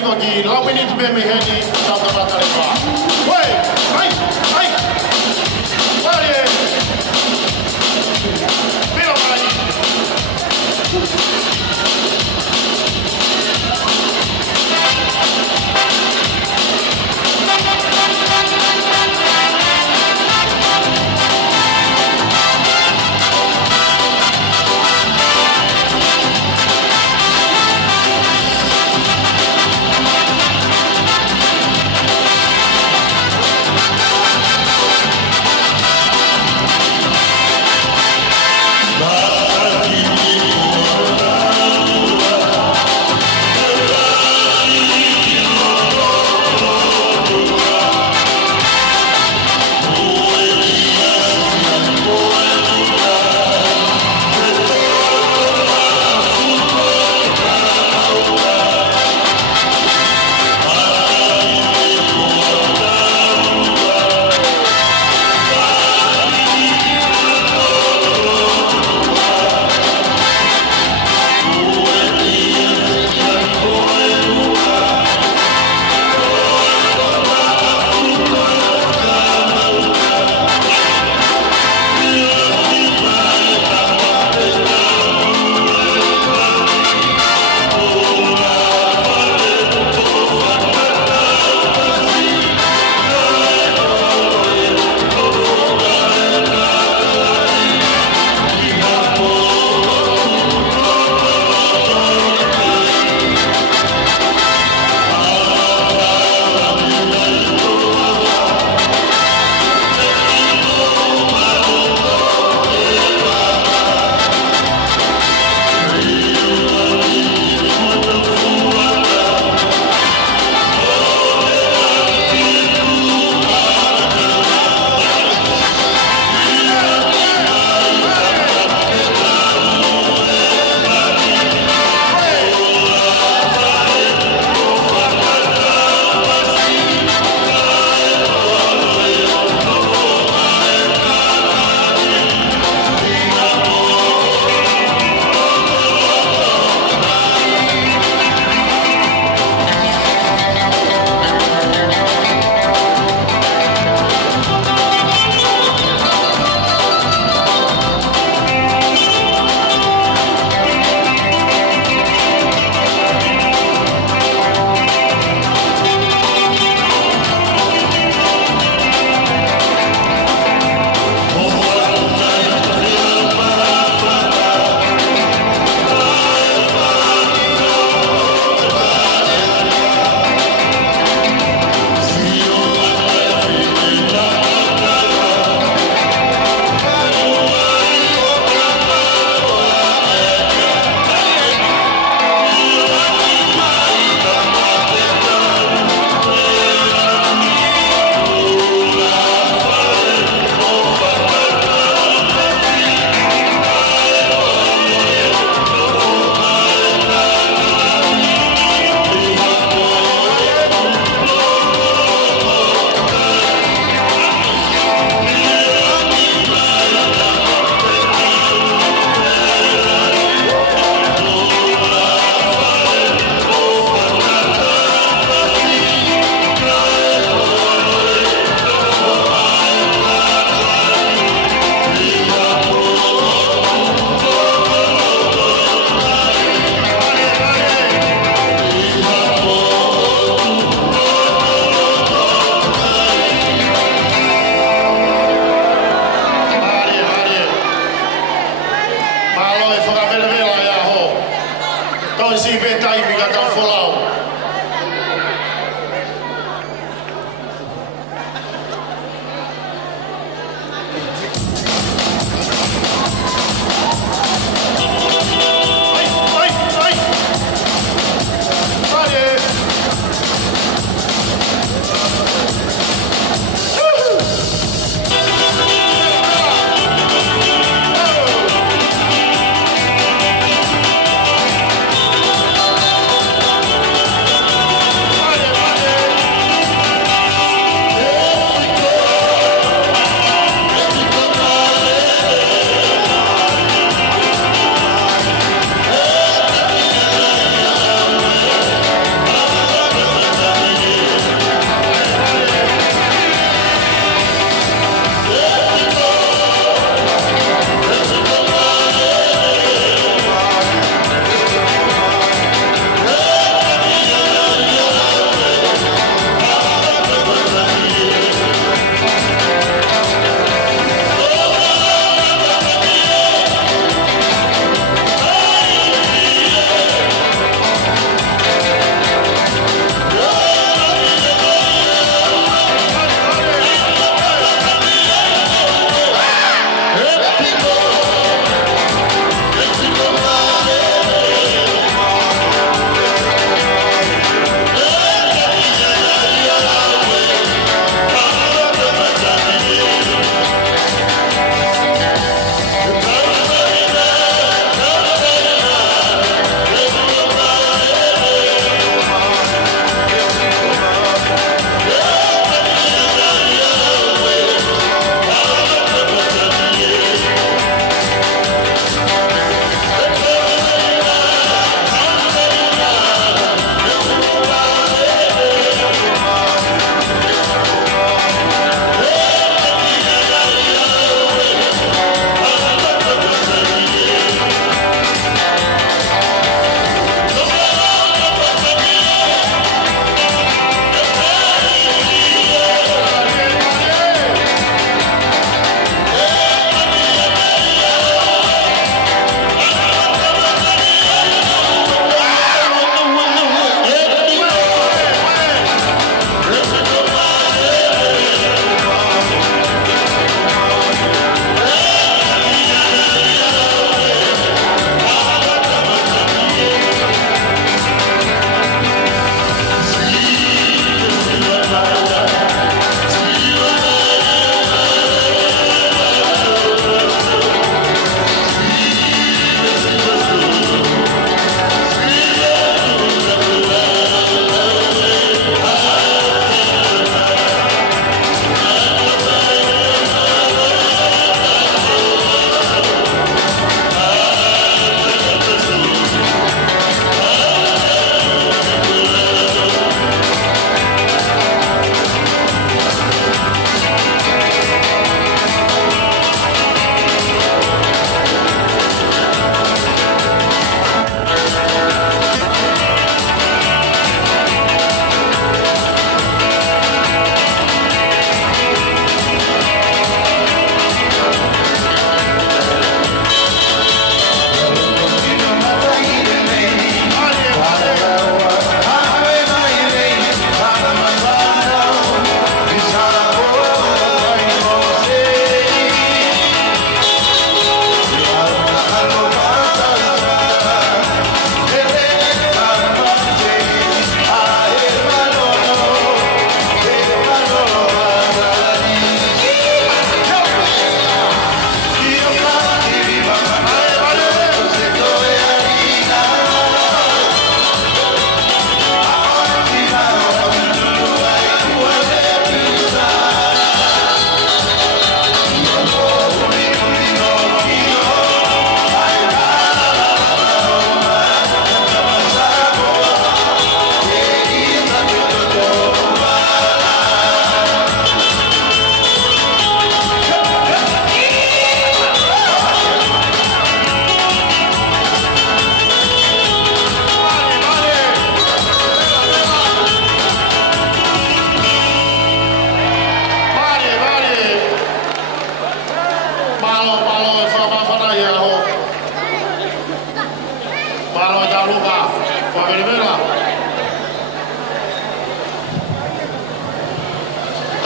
Kogi, Lawini to be me heady, Santa Bataliba. Wait, hey, hey, where are you? Feel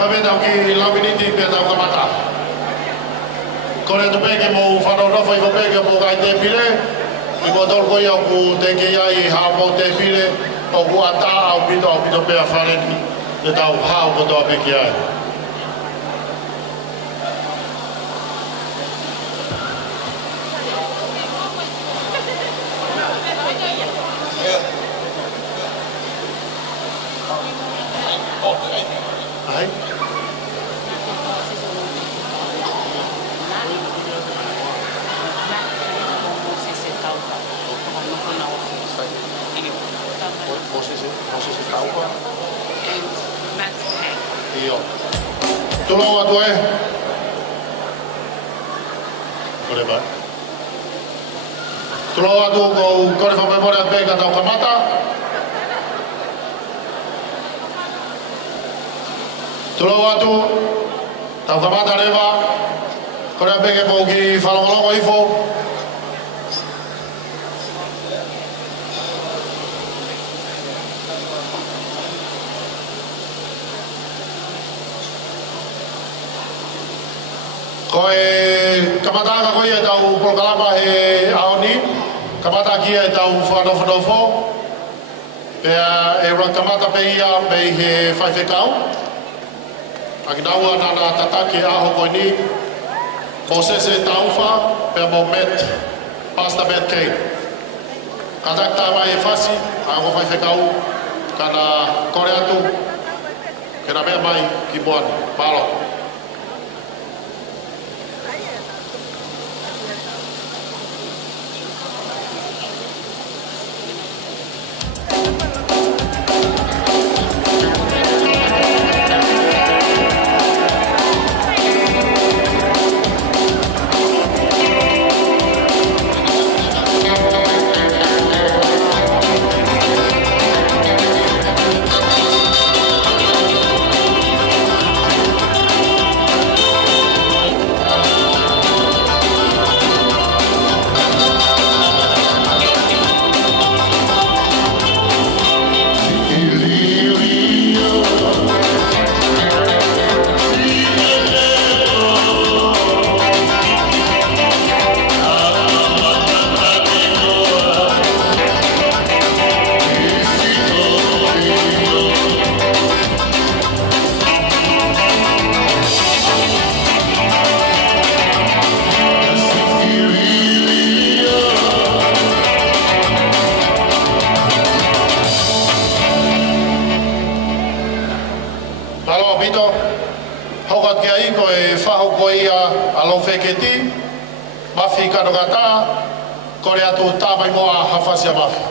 kami tau ki Loufeketi pe tau kamata. Kore tu peke mo whanau rafa i mo peke mo kai te pire. I mo tol koi au ku te ke iai ha mo te pire. O ku ata au pito pe a whaneni. Te tau hao ko toa peke ai. Ai? Io. Tu lo a due? Kore vai. Tu lo a due ko kore fa memoria pega tau kamata. Tulo watu, tau kamata rewa, kore peke po ki whalongolongo ifo. Koe kamata aka koe e tau polokalapa he aoni, kamata ki e tau whanofo. Pea e rang kamata pe ia pe he whaiwhekau. Aki naua nana tatake aho koe ni, mo sese tauwha, pea mo met, pasta met kei. Katak tawa e whasi, aho whaiwhekau, kana kore atu, kena mea mai ki moani, malo. A Loufeketi, mafi kanogata, kore atu tāmai moa hawhasia mafi.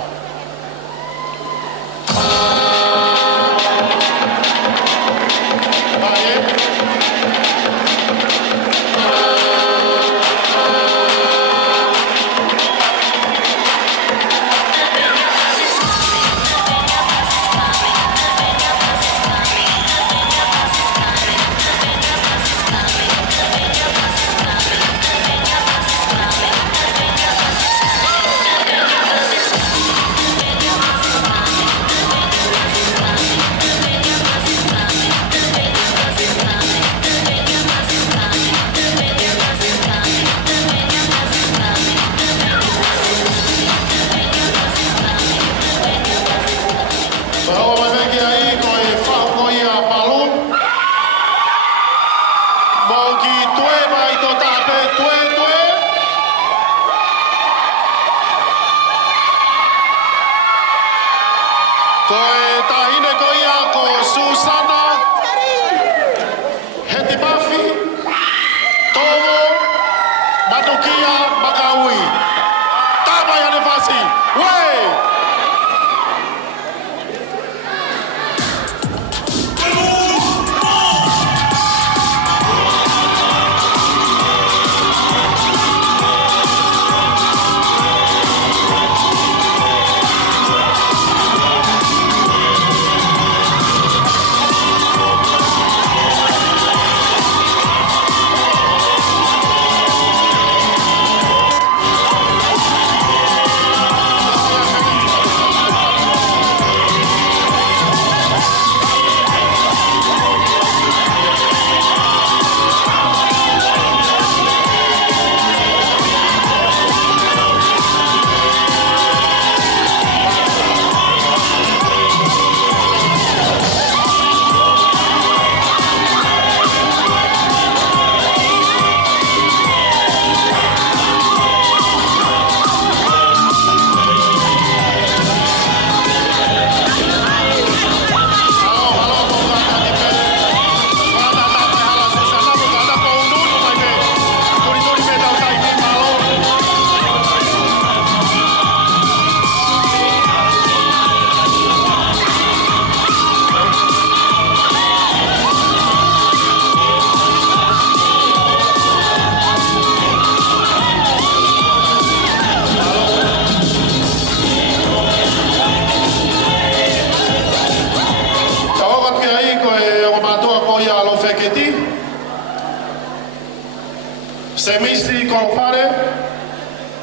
Semisi kolofare,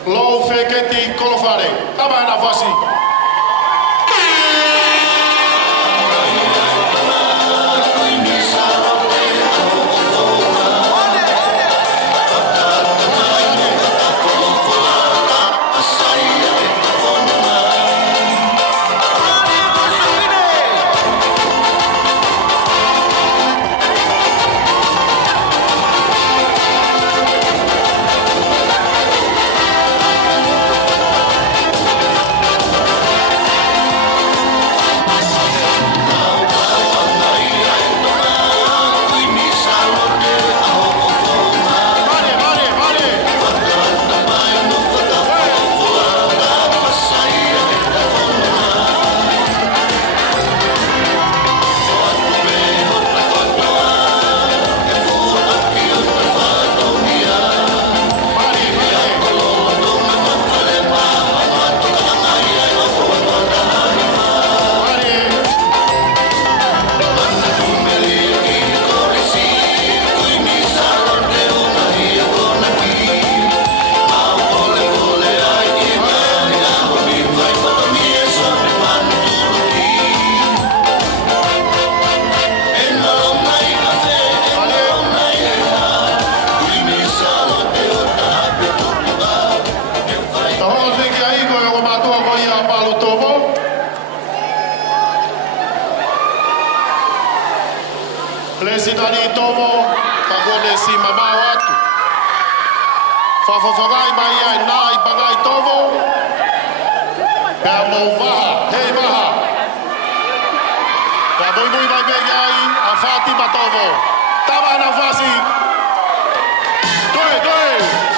Loufeketi kolofare. Tama nafasi. Palu Tovo. Presidani Tovo, kagone si mama watu. Fafofogai mai ai nai pagai Tovo. Pea mau vaha, hei vaha. Pea bui bui mai begai a Fatima Tovo. Tama na fasi. Toe, toe.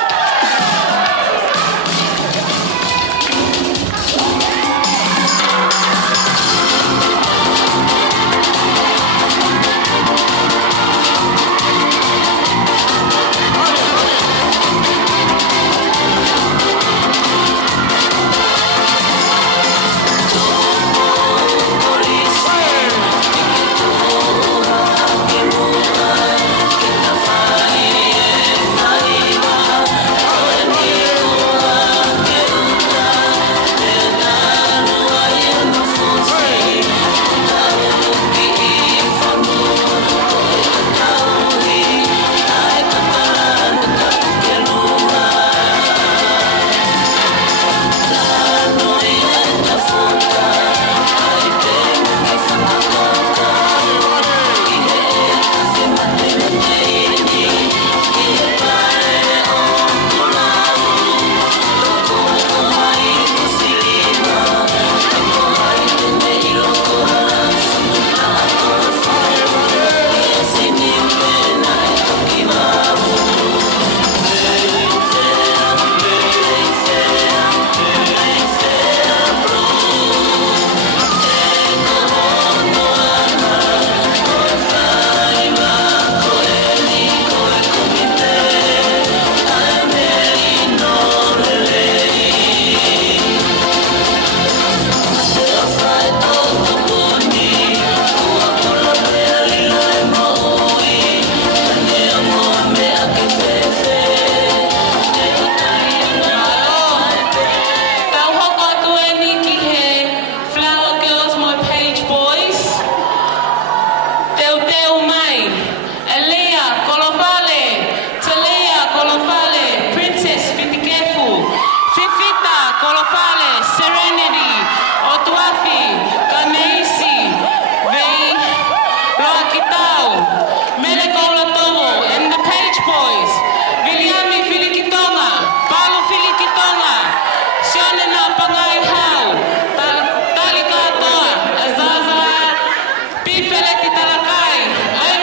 Loufeketi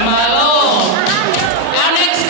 My lord, our next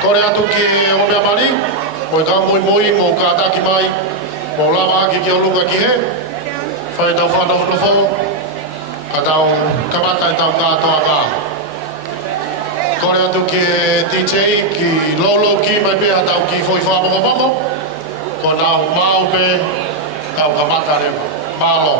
Kore atu ki o mea mari, mo ka moi mo ka taki mai, mo lava ki olunga ki he, whai tau whanau ka tau kamata tau katoa ka. Kore atu ki DJ ki lolo ki mai pia tau ki foi whamongo, ko tau mau pe tau kamata re malo.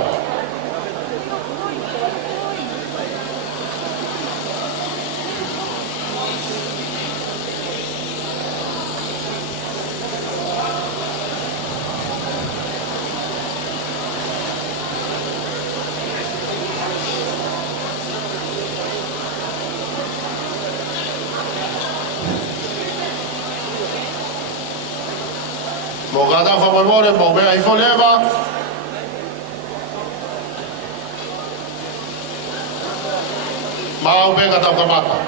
Mo gata fa memore mo be ai foleva. Mau be gata kamata.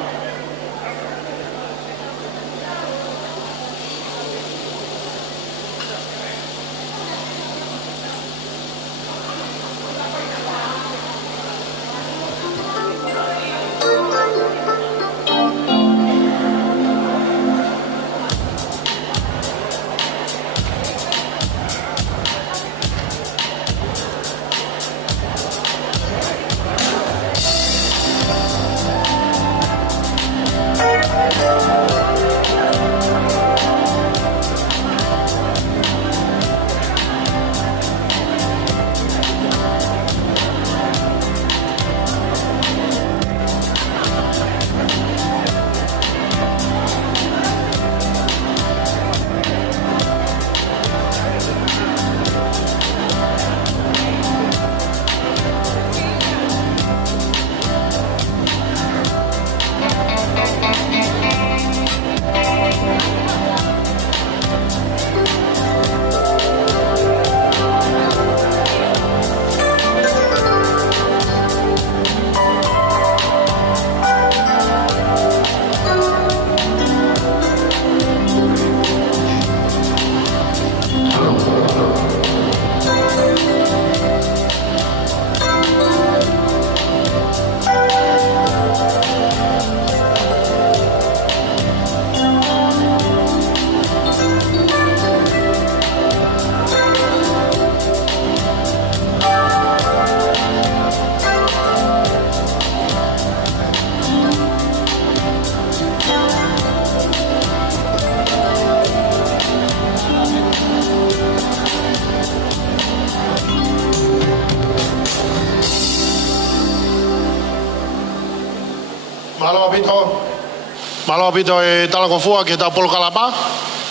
Malo pito e tala ko fua ke tau polo kalapa.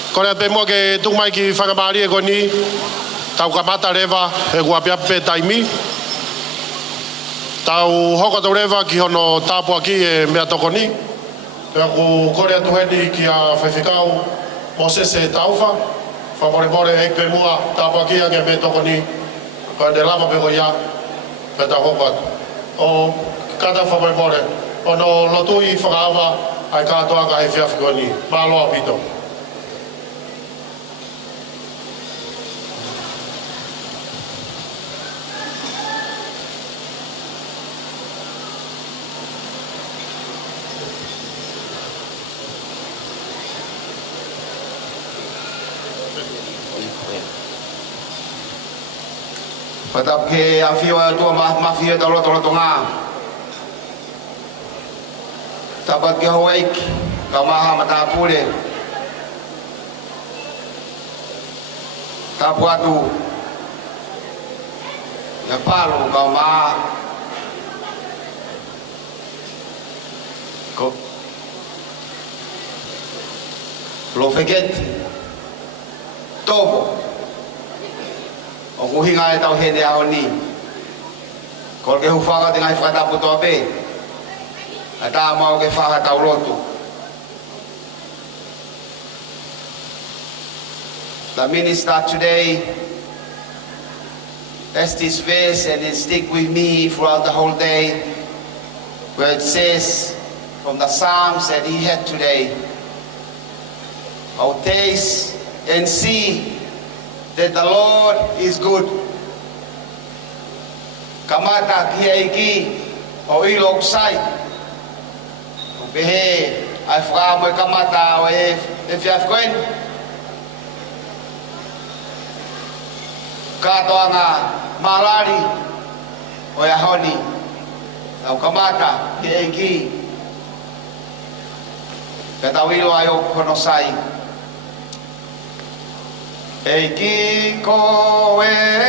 Kore pe mo ke tumai ki whakamari e koni tau kamata rewa e guapia pe taimi. Tau hoko tau rewa ki hono tāpua ki e mea tokoni. Pea ku kore atu heni ki a whewhikau mo sese tauwha. Whamore e pe mua tāpua ki a ke mea tokoni. Ka de lama pe ko ia pe tau hoko atu. O kata whamore. Ono lotui whakaawa ai katoa ka he whiawhikoni. Māloa pito. Patap ke afiwa tua mafia tolo tonga. Tabat ke hawaik kamaha matapule. Tapuatu ya Palu kamaha ko Loufeketi Tovo o kuhinga e tau hede ao ni kol ke hufaka tingai whakatapu toa be ata mau ke whakatau rotu. The minister today has this verse and it stick with me throughout the whole day where it says from the Psalms that he had today, "Oh, taste and see that the Lord is good." Kamata kia iki o ilok sai o pehe ai fra mo kamata o e fiaf koen katoanga malari o ya honi au kamata ke eki katawilo ayo konosai eki ko e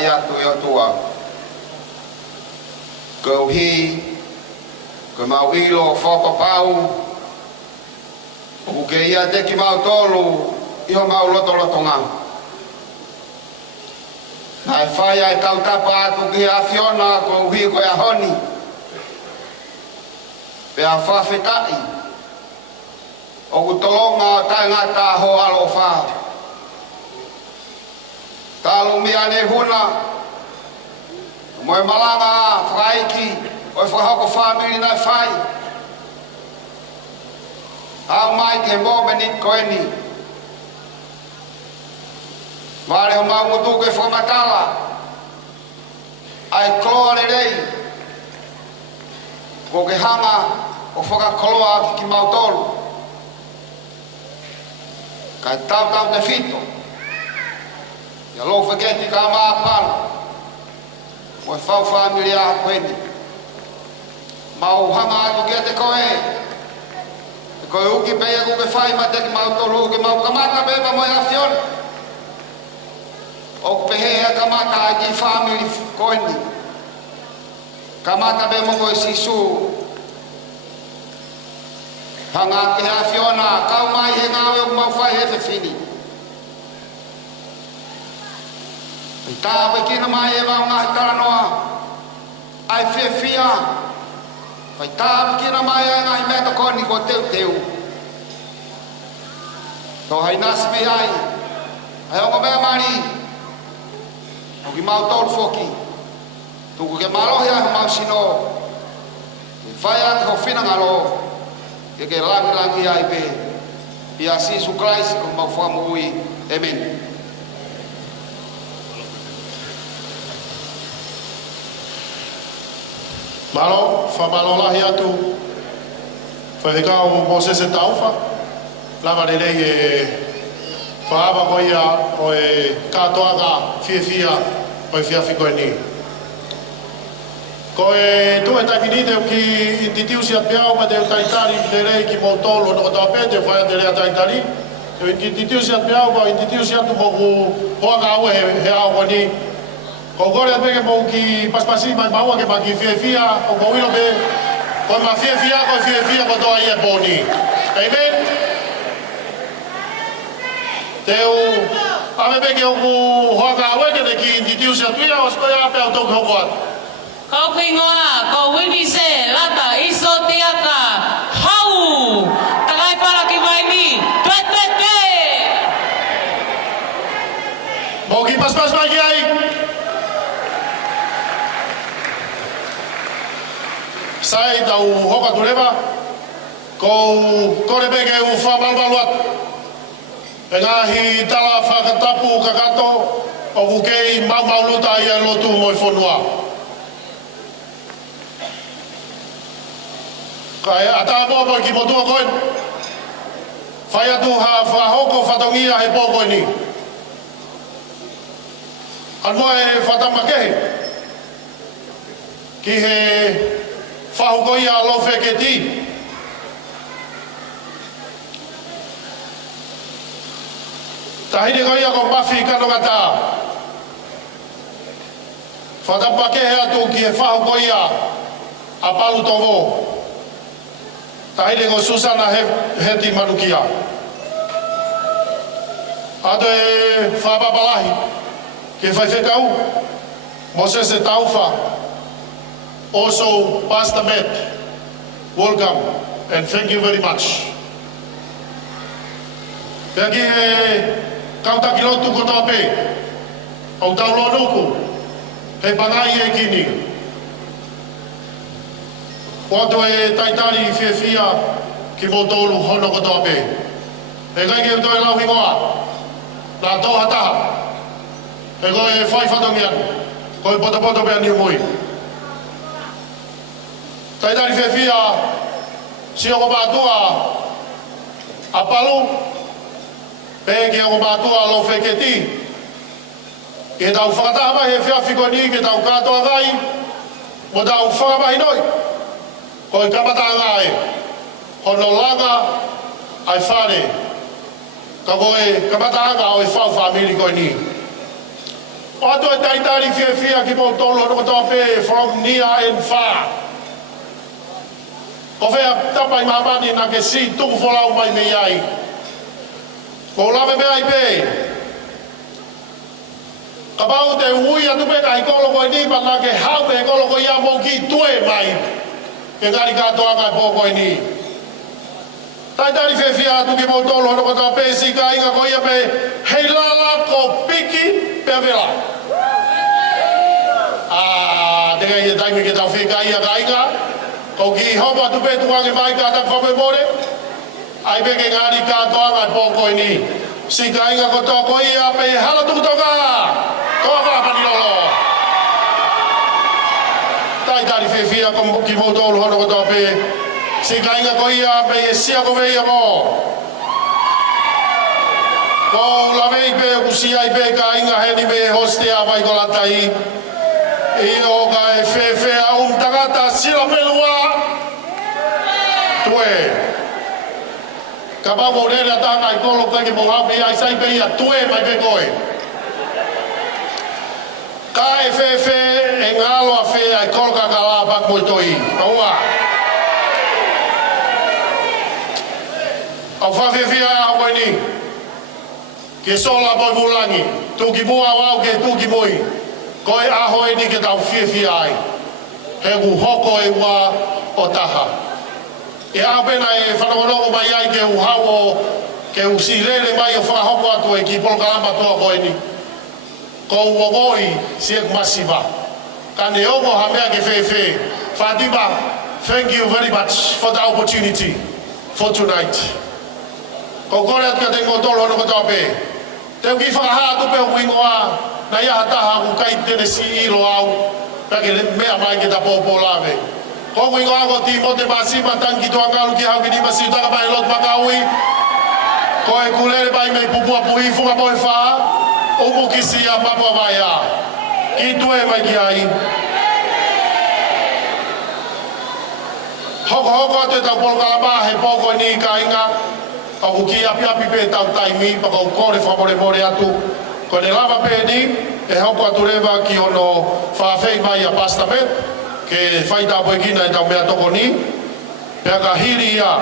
ya tu yo tua ko hi ko mau ilo fo pau o ke ia te ki mau tolu io mau loto nga ai fai ai kau tapa tu ki afiona ko hi ko ya honi pe a fa fetai o tolonga ta ngata ho alofa Talu miane huna moe malanga fraiki o whahoko family na whai au mai ke mo menit koeni mare o mau mutu ke whamatala ai kloare rei ko ke hanga o whakakoloa ki mautolu kai tau te fito ya Loufeketi ka maa Palu mo fau familia koeni mau hanga atu ke te koe uki peia kuke whai ma te ki mau tolu ke mau kamata beba mo e afion o pehea kamata ai ki family koeni kamata be mo koe sisu hanga ke afiona kau mai he ngawe o mau whai he fini ta we kina mai e mau ngai taranoa ai fia vai ta kina mai e ngai meta koni ko teu to hai nas me ai o me mari o ki mau tol foki tu ko ke malo ya mau sino vai a ko fina ngalo ke langi ai pe ia si su Christ ko mau famu ui amen. Malo, fa malo lahi atu. Fa heka o Moses e taufa. Lava de rei e fa ava koia o e katoaga fia o e fia fiko ni. Ko e tu e takinite o ki intitiusi at piao ma de o taitari de rei ki moltolo no ta pete fa de rei taitari. O intitiusi at piao ma intitiusi atu mo ho aga o he ao ni. O gore pe ke mo ki paspasi mai maua ke ma ki fia o mo ilo be ko ma fia ko to ai e boni. Amen. Teu ave be ke o hoga we ke ki ditiu se tuia o skoia pe auto ko ko. Kau kingoa ko wini se lata iso tiaka hau takai para ki mai ni twetete. Mo ki pas mai ki ai. Sai tau hoka tureva ko kore bege u fa balbaluat engahi tala fa tapu kakato o ukei mau luta ia lotu moi fonua kai ata bobo ki motu ko fa ya tu ha fa hoko fa tongia he bobo ni al moe fa tamake ki he Fahukoia Loufeketi Tahine koia ko mafi kanongata. Whatapake hea tō ki e whahu koia a Palu Tovo. Tahine ko Susana heti manukia. Ato e whapapalahi ke whaiwhekau. Moses e Taufa. Also, Pastor Matt, welcome and thank you very much. Peki e kautaki lotu kotoa pe. Au tauloa nuku. He pangai e kini. Wato e taitari whiawhia ki mo tōlu hono kotoa pe. E kai ke uto e lau hingoa. Nā tōha taha. E koe e whai whatongi anu. Koe poto pe aniu mui. Taitari whiawhia si o mātua a Palu. Pe ki o mātua Loufeketi. Ke tau whakataha mai he whiawhiko ni, ke tau katoa ngai, mo tau whakamahi noi. Ko i kamata ngai, hono langa ai whare. Ka koe kamata anga o i whau whamiri koe ni. O atu e taitari whiawhia ki mo tolo no kotoa pe from near and far. Ko whea tapai mamani na ke si tuku wholau mai me iai. Ko lawe me ai pe. Kabau te ui atu pe kai kolo koe ni pa na ke hau pe kolo koe ia mou ki tue mai. Ke ngari katoa kai po koe ni. Taitari whiawhia atu ki mou tolo no kotoa pe si ka inga koe ia pe hei lala ko piki pe vela. Te kai e taimi ke tau whika ia ka inga. Ko ki hopa atu pe tuange mai ka tak whape more. Ai pe ke ngari katoa kai po koe ni. Si ka inga kotoa koe ia pe hala tukutoka. Toka panilolo. Taitari whiawhia ki mo tōlu hono kotoa pe. Si ka inga koe ia pe e sia ko veia mo. Ko lavei pe kusia i pe ka inga heni me hostea vai ko latai. I o ka e whiawhia tagata sila pelua. Tue. Ka pamo rere atanga i kolo koe ki mo hau pe ia i sai pe ia tue mai pe koe. Ka e whewhe e ngalo a whea e kolka ka la pak moi toi. Aua. Au whawhewhia e hawa ni. Ke sola boi vulangi. Tuki mua wau ke tuki moi. Koe aho e ni ke tau whiawhia ai. He ku hoko e ua o taha. E apena e whanongonongo mai ai ke u hau o ke u sirere mai o whakahoko atu e ki polkalamba tua koe ni. Ko uogoi siek masiva. Kane ongo hamea ke whewhe. Fatima, thank you very much for the opportunity for tonight. Ko kore atu ka te ngotolo hono kotoa pe. Te uki whakaha atu pe uingoa na iaha taha ku kai tene si ilo au. Pake mea mai ke ta popo lave. Ko uingoa ko ti mote masima tanki toa kalu ki hau ki ni masi utaka mai lot makaui. Ko e kulere bai mei pupua puhi funga poe wha. Umu kisi a papua vai a. Ki tue mai ki ai. Hoko atu e tau polkalama he poko ni ka inga. Au ki api pe tau taimi pa kau kore whamore atu. Ko ne lava pe ni e hoko atu rewa ki ono whawhei mai a Pastor Matt. Ke whaita poe kina e tau mea toko ni. Pea ka hiri ia.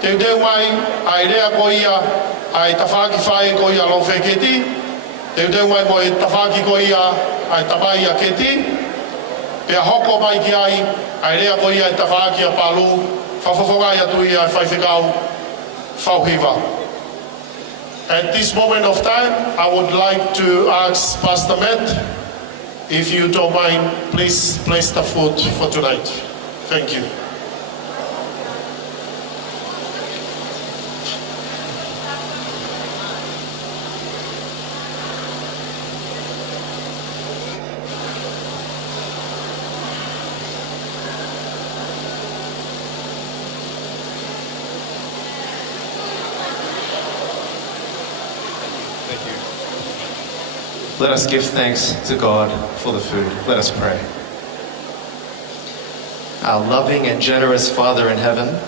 Te udeu mai ai rea ko ia. Ai tawhaki whae ko ia Loufeketi. Te uteu mai mo e tawhaki ko ia ai tapai a keti. Pea hoko mai ki ai, ai rea ko ia e tawhaki a Palu. Whawhawhongai atu ia e whaiwhikau whauhiva. At this moment of time, I would like to ask Pastor Matt, if you don't mind, please place the food for tonight. Thank you. Let us give thanks to God for the food. Let us pray. Our loving and generous Father in heaven,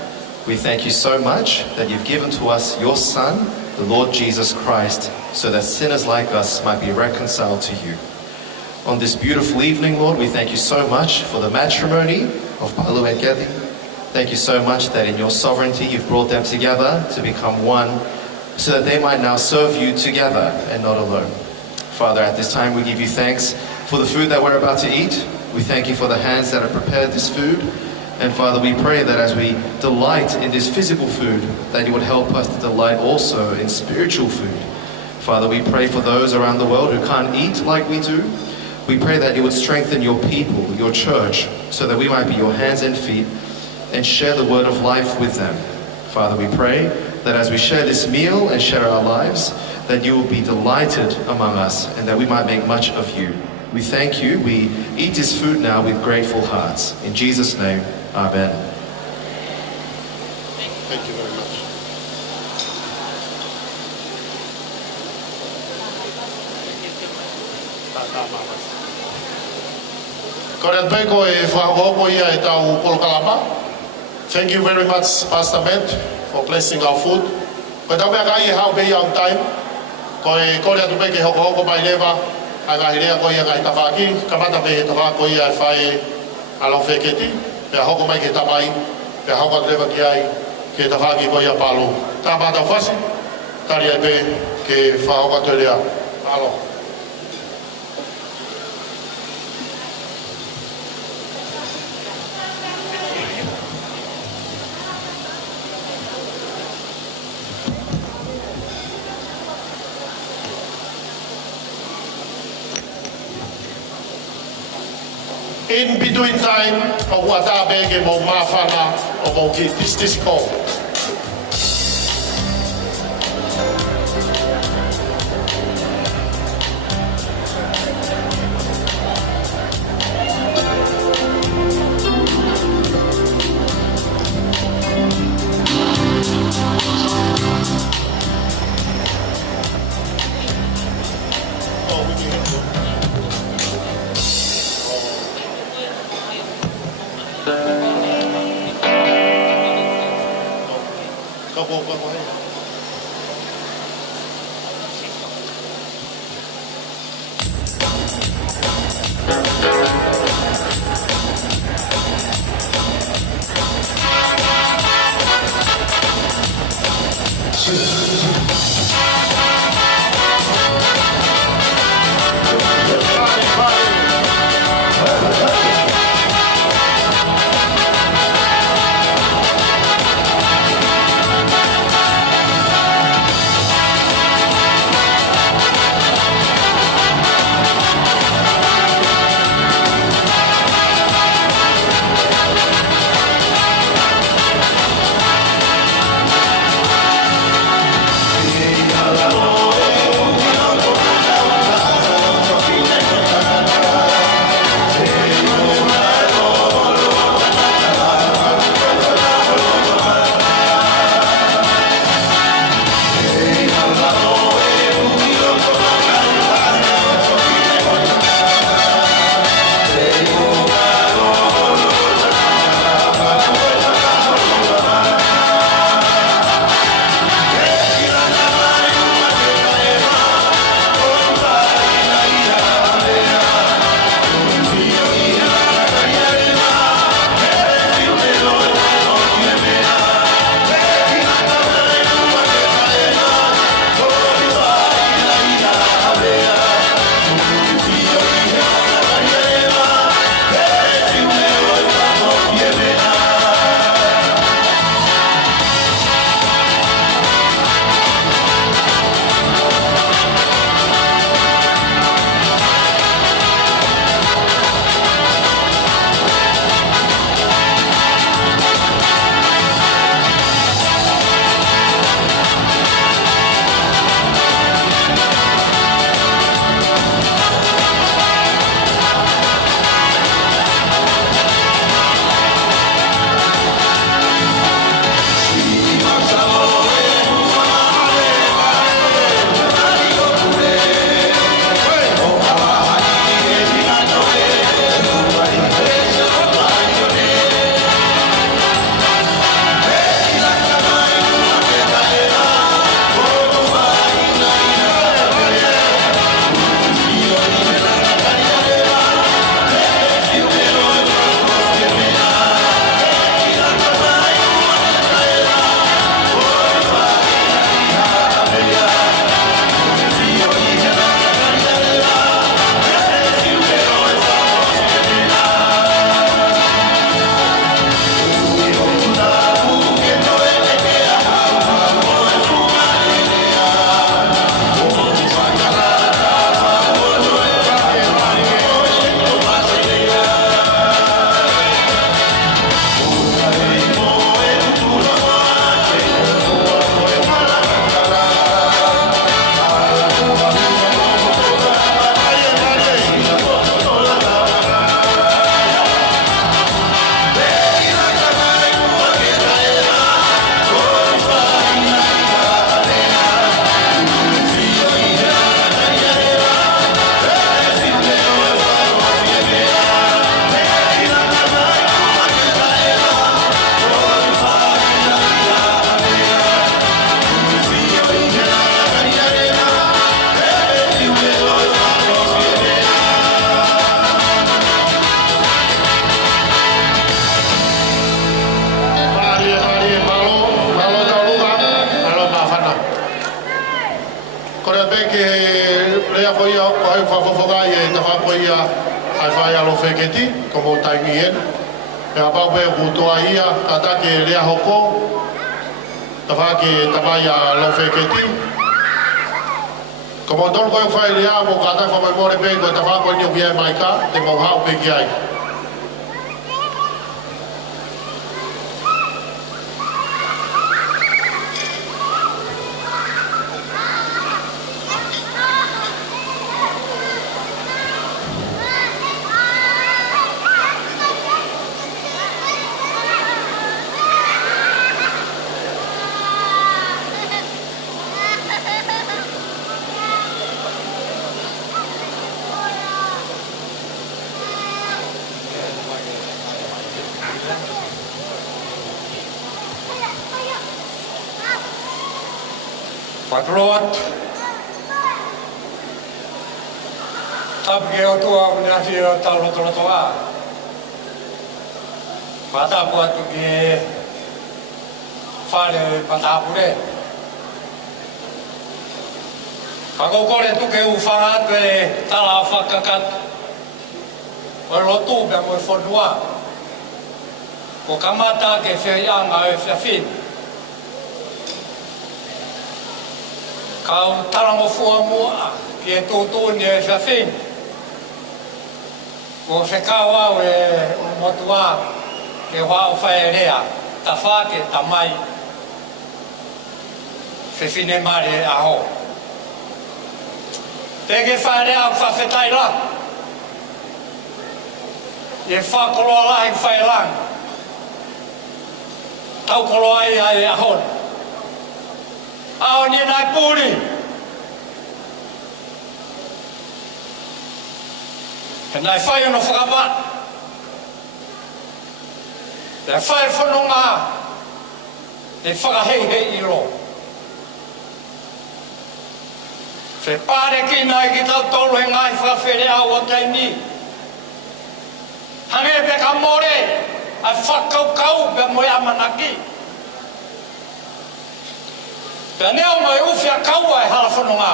we thank you so much that you've given to us your Son, the Lord Jesus Christ, so that sinners like us might be reconciled to you. On this beautiful evening, Lord, we thank you so much for the matrimony of Palu and Loufeketi. Thank you so much that in your sovereignty you've brought them together to become one, so that they might now serve you together and not alone. Father, at this time we give you thanks for the food that we're about to eat. We thank you for the hands that have prepared this food. And Father, we pray that as we delight in this physical food, that you would help us to delight also in spiritual food. Father, we pray for those around the world who can't eat like we do. We pray that you would strengthen your people, your church, so that we might be your hands and feet and share the word of life with them. Father, we pray that as we share this meal and share our lives, that you will be delighted among us and that we might make much of you. We thank you. We eat this food now with grateful hearts. In Jesus' name, amen. Thank you very much. Korea Peko e whakahoko ia e tau Polokalapa. Thank you very much, Pastor Matt, for blessing our food. Koe tau mea kai e hau pei on time. Koe Korea Peko e hoko mai lewa. Ai ngahi rea koe ia ngai tawhaki. Kamata me he tawhako ia e whae a Loufeketi. Pea hoko mai ke tamai. Pea hoko lewa ki ai ke tawhaki koe ia Palu. Tā mātau whasi. Tari ai pe ke whahoka te rea. Alo. In between time, o wata bege mo mafana o mo ki tistisiko. Kore peke lea ko ia ko ai whawhawhanga i e tawha ko ia ai whai a Loufeketi, ko mo taimi en. Pea paupe kutoa ia, kata ke lea hoko, tawha ke tawai a Loufeketi. Ko mo tolu ko i whai lea mo kata whamai more pe ko tawha ko inyo kia mai ka, te mo hao pe ki ai. Patrot tapke o tua na fio talo toa pata buat ke fale pata pure ako kore tu ke ufanga te tala fakakat o lotu be mo fodua ko kamata ke fe yang ai fe fin kau tarang o fua mua ke tutu ni e fin o se kawa e motua ke wa o fai rea ta fa ke tamai se fine mare a ho te ke fa rea fa fetai la e fa kolo la e fai lang tau kolo ai ai a ho Ao ni nai puri. Nai whai ono whakapa. Te whai whanonga. Te whakahei hei i ro. Te pare ki nai ki tau tolu he ngai whakawhere au o taimi. Hange pe ka more. Ai whakaukau pe moe amanaki. Pea neo mai uwhia kaua e hala whanonga.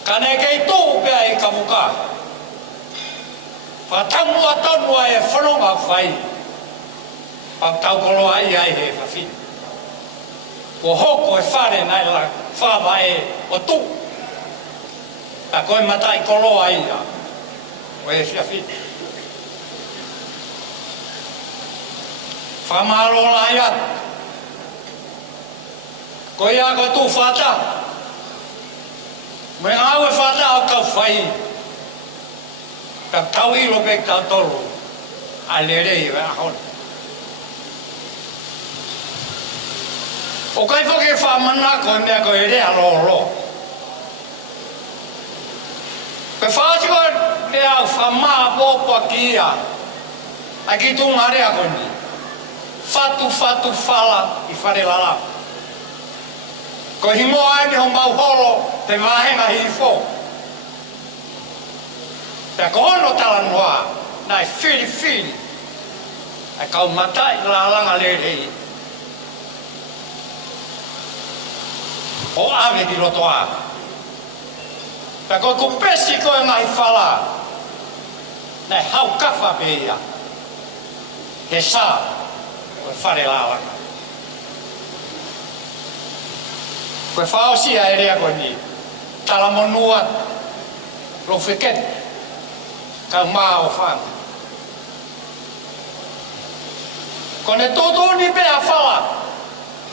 Ka ne kei tō pea e kamuka. Whatamua tonua e whanonga whai. Pau koloa i ai he whawhi. Ko hoko e whare nai la whawa e o tū. Ka koe matai koloa i a. O e whawhi. Whamaro la i atu. Ko ia ko tu fata. Me ngau e fata o ka whai. Ka tau ilo pe ka tolu. A lere i wea hon. O kai whake whamana ko mea ko e rea lo. Pe whaati ko mea whamaa popa ki ia. A ki tu ngarea ko ni. Fatu whala i whare lala. Ko himo ai ni mau holo te mahenga hi fo. Te kono tala noa, nai fili. Ai kau matai la langa lere. O ave di lotoa. Te ko kupesi ko ngai fala. Nai hau kafa beia. He sa, o fare la langa. Koe whaosia e rea koe ni. Tala monua Loufeketi. Ka maa o whanga. Ko ne tōtō ni pēa whala.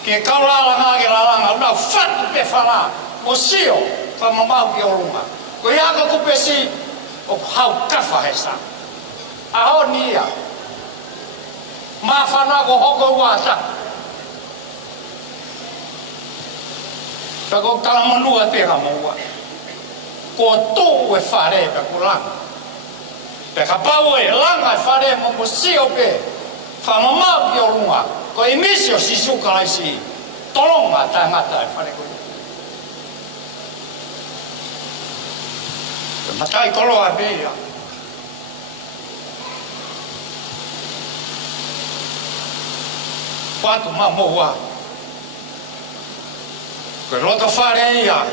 Ke kauralanga ke lalanga. Unau whatu pe whala. O sio. Whamamau ki o runga. Ko iako kupesi o hau kawha he sa. Aho ni ia. Maa whanau ko hoko wata. Peko kalamanua te hamoa. Ko tō e whare pe ko langa. Peka pau e langa e whare mo sio pe. Whamamau ki o runga. Ko e misi o sisu kalaisi. Tolonga ta ngata e whare ko. Matai koloa bea. Watu ma moa. Ko roto whare ia.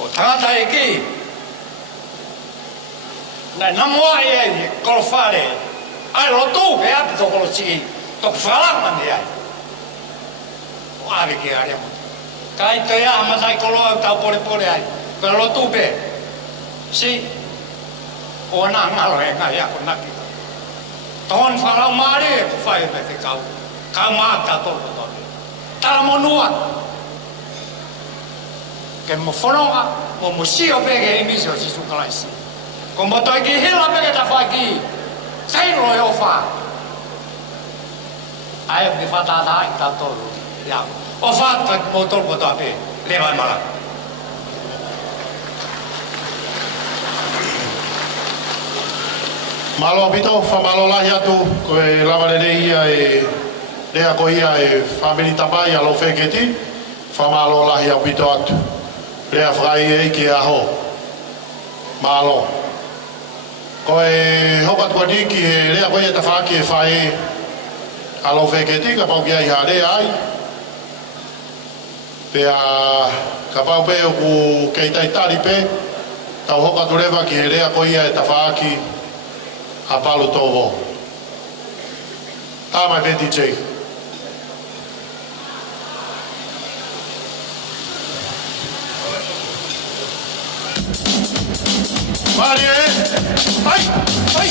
O tangata e ki. Nai namoa ia i kolo whare. Ai roto pe api to kolo si. Tok whalanga ni ai. O are ki are mo. Kai to ia amatai kolo au tau pore pore ai. Ko roto pe. Si. O na ngalo e ngai ako naki. Ton whalau maare ko whae me te kau. Kau maa tato ko toni. Tara monua. Ke mo whanonga, mo musio pege imisi o sisu kalaisi. Ko mo toi ki hila pege ta whaki. Sairo e o wha. Ai ni whatata i tato. Ya. O wha ta mo tol ko ta pe. Lewa mara. Malo pito, whamalo lahi atu, ko e lawarere ia e rea ko ia e family tapai a Loufeketi, whamalo lahi au pito atu. Rea whai e ki aho. Malo. Ko e hokat kua niki e rea ko ia ta whaki e whai a Loufeketi, ka pau ki ai hare ai. Pea ka pau pe o ku keitai tari pe, tau hokat urewa ki e rea ko ia e ta whaki a Palu Tovo. Tā mai pe DJ. Mari e! Ai! Ai!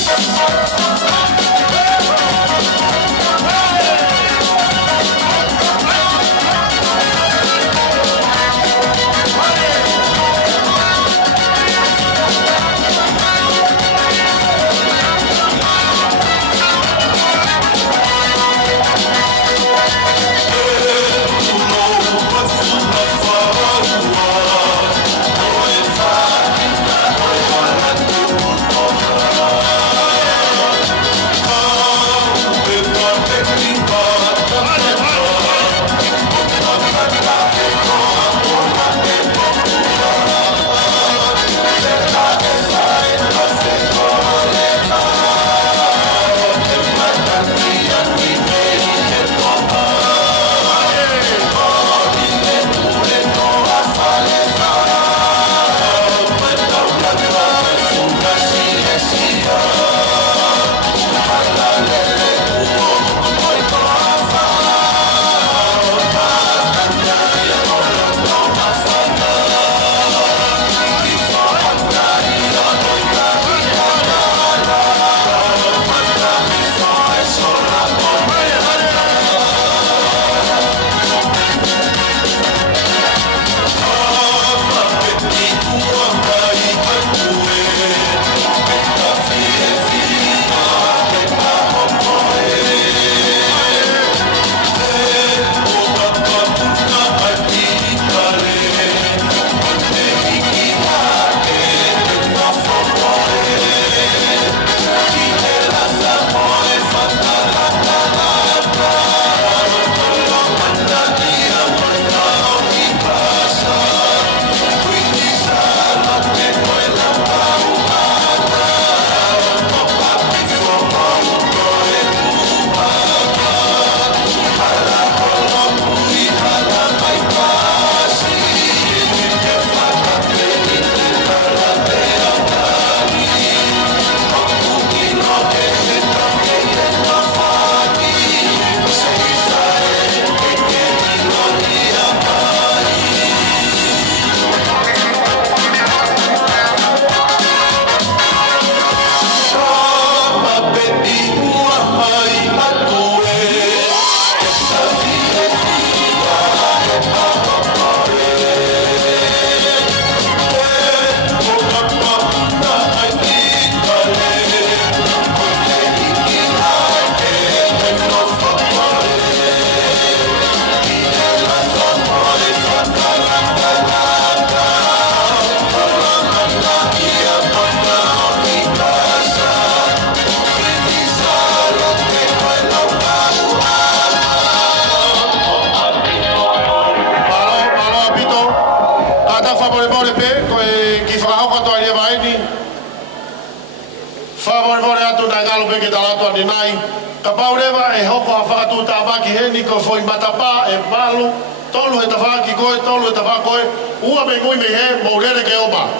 atu na ngalo peke talato ni nai. Ka paureva e hoko a whakatu tāwaki heni ko foi matapa e palu. Tolu e tawhaki koe, tolu e tawhaki koe. Ua me ngui me he, maurere ke opa.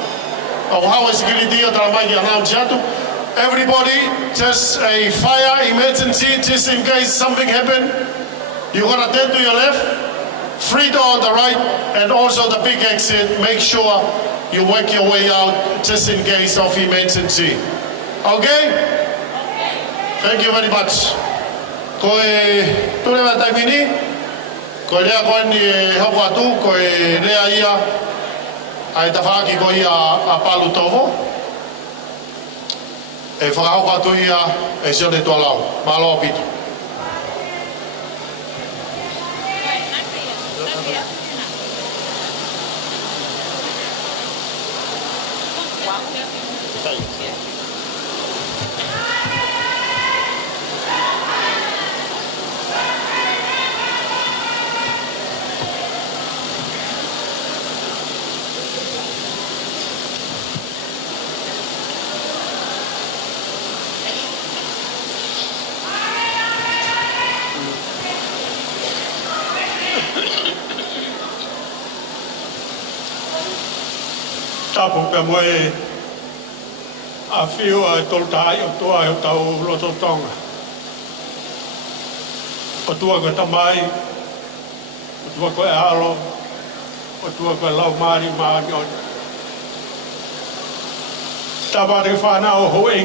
Au hawa security o taramai ki announce atu. Everybody, just a fire emergency, just in case something happen. You're gonna turn to your left, free door on the right, and also the big exit. Make sure you work your way out, just in case of emergency. Okay? Thank you very much. Koe tureva taimini, koe rea koe ni hapu atu, koe rea ia, ai tawhaki koe ia a Palu Tovo. E whakahoko atu ia e sione tua lau. Malo pitu. Tapu pe moe a whio a toltai o tua e o tau loto tonga. O tua ko tamai, o tua ko e alo, o tua ko e lau maari maari o. Tawari whana o hoi,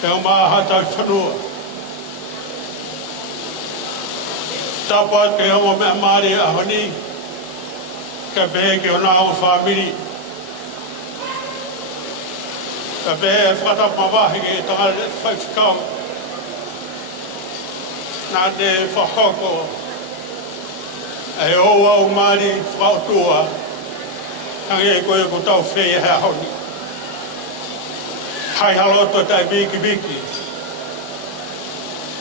te o maa hata i whanua. Tapa ke o mea maari a honi, ka behe ke o nā o whamiri. Ka behe e whakata mawahi ke tanga whaiwhikau. Nā te whahoko. E o au maari whautua. Hangi e koe ko tau whee hea honi. Hai haloto tai biki biki.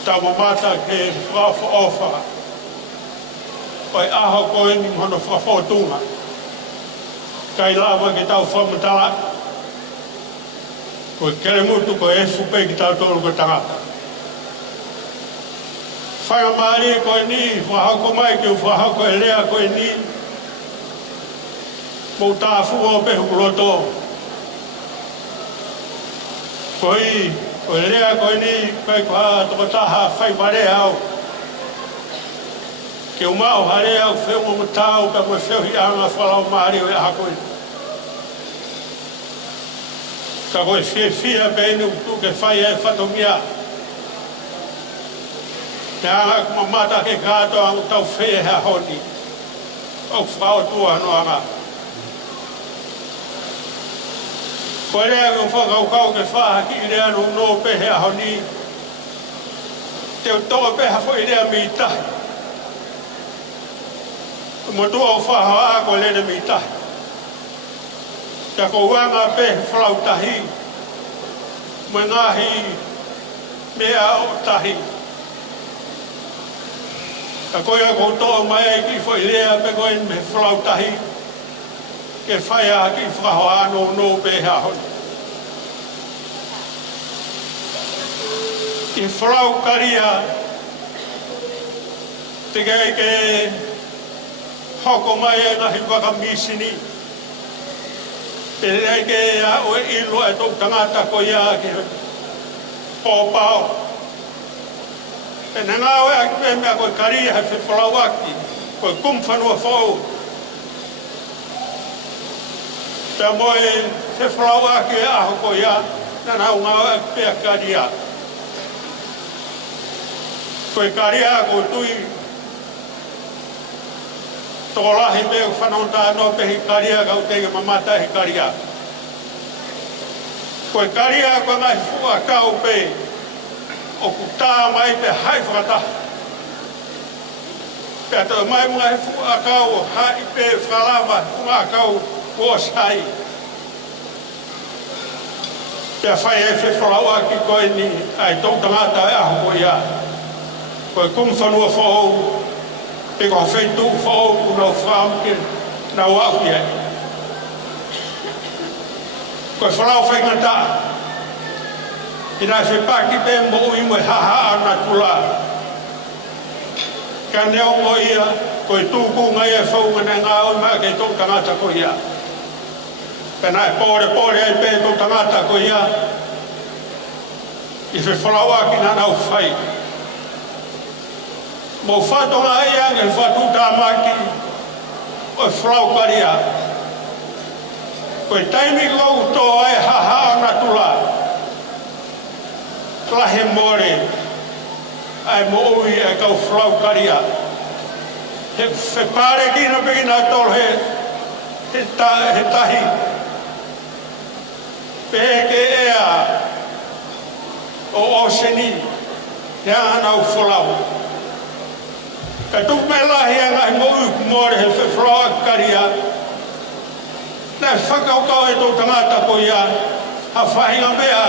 Tau mamata ke whawha ofa. Pai aho koe ni mono whawhotunga. Kai lawa ki tau whamatala. Koe kere mutu koe e fupe ki tau tolu ko tangata. Whanga maari koe ni, whahako mai ki whahako e lea koe ni. Mou tāfu o pehu kuloto. Koe lea koe ni, koe kua toko taha whai mare au. Ke o mau hare au wheu mo tau ka koe wheu hi anga whalau maari o e aha koe. Ka koe whia pēne utu ke whai e whatongia. Te anga kuma mata ke kātoa o tau whee hea honi. Au whao tua no anga. Koe rea ke whakaukau ke whaha ki rea no no pehe a honi. Te o toa peha fo i rea mi tahi. Mo tua o whaha a koe lene mi tahi. Ka ko wanga pehe whalau tahi. Mo ngahi mea o tahi. Ka koe a koutoa mai ai ki fo i rea pe koe me whalau tahi. Ke whaia ki whaho ano no peha honi. Ki whalau karia. Te kei ke hoko mai e nahi waka misini. Te rei ke a oe ilo e tōk tangata ko ia ke pōpao. E nā ngā oe aki pe mea koe karia he whalau aki. Koe kumwhanua whau. Te moe he whalau aki e aho ko ia. Nā ngā oe aki pe a karia. Koe karia koe tui. Toko lahi me whanonta no pehi karia kau tege mamata he karia. Koe karia koe ngai fua kau pe. O kutā mai pe hai whakata. Pea tō mai mga he fua kau hai pe whalawa fua kau kuosai. Pea whai e whewhalau aki koe ni ai tō tangata e aho koe ia. Koe kumwhanua whau. E ko whaitu whau unau whaamke na wau ia. Koe whalau whaingata. Ina se paki pe mo ui mo haha ana tula. Ka neo mo ia, ko i tūku ngai e whau ngana ngā oi maa kei tō tangata ko ia. Pena e pōre ai pe tō tangata ko ia. I whi whalawa ki nā nau whai. Mo whatonga ai ange whatu tā maki o e whalau karia. Ko i taimi kou tō ai haha ana tula. Klahe more, ai mo ui e kau whalau karia. He pare kina pekina tol he tahi. Peke ea o oseni, he anau whalau. Ka tuk me lahi angai mo ui more he whalau karia. Nā whakaukau e tō tangata ko ia, ha whahinga mea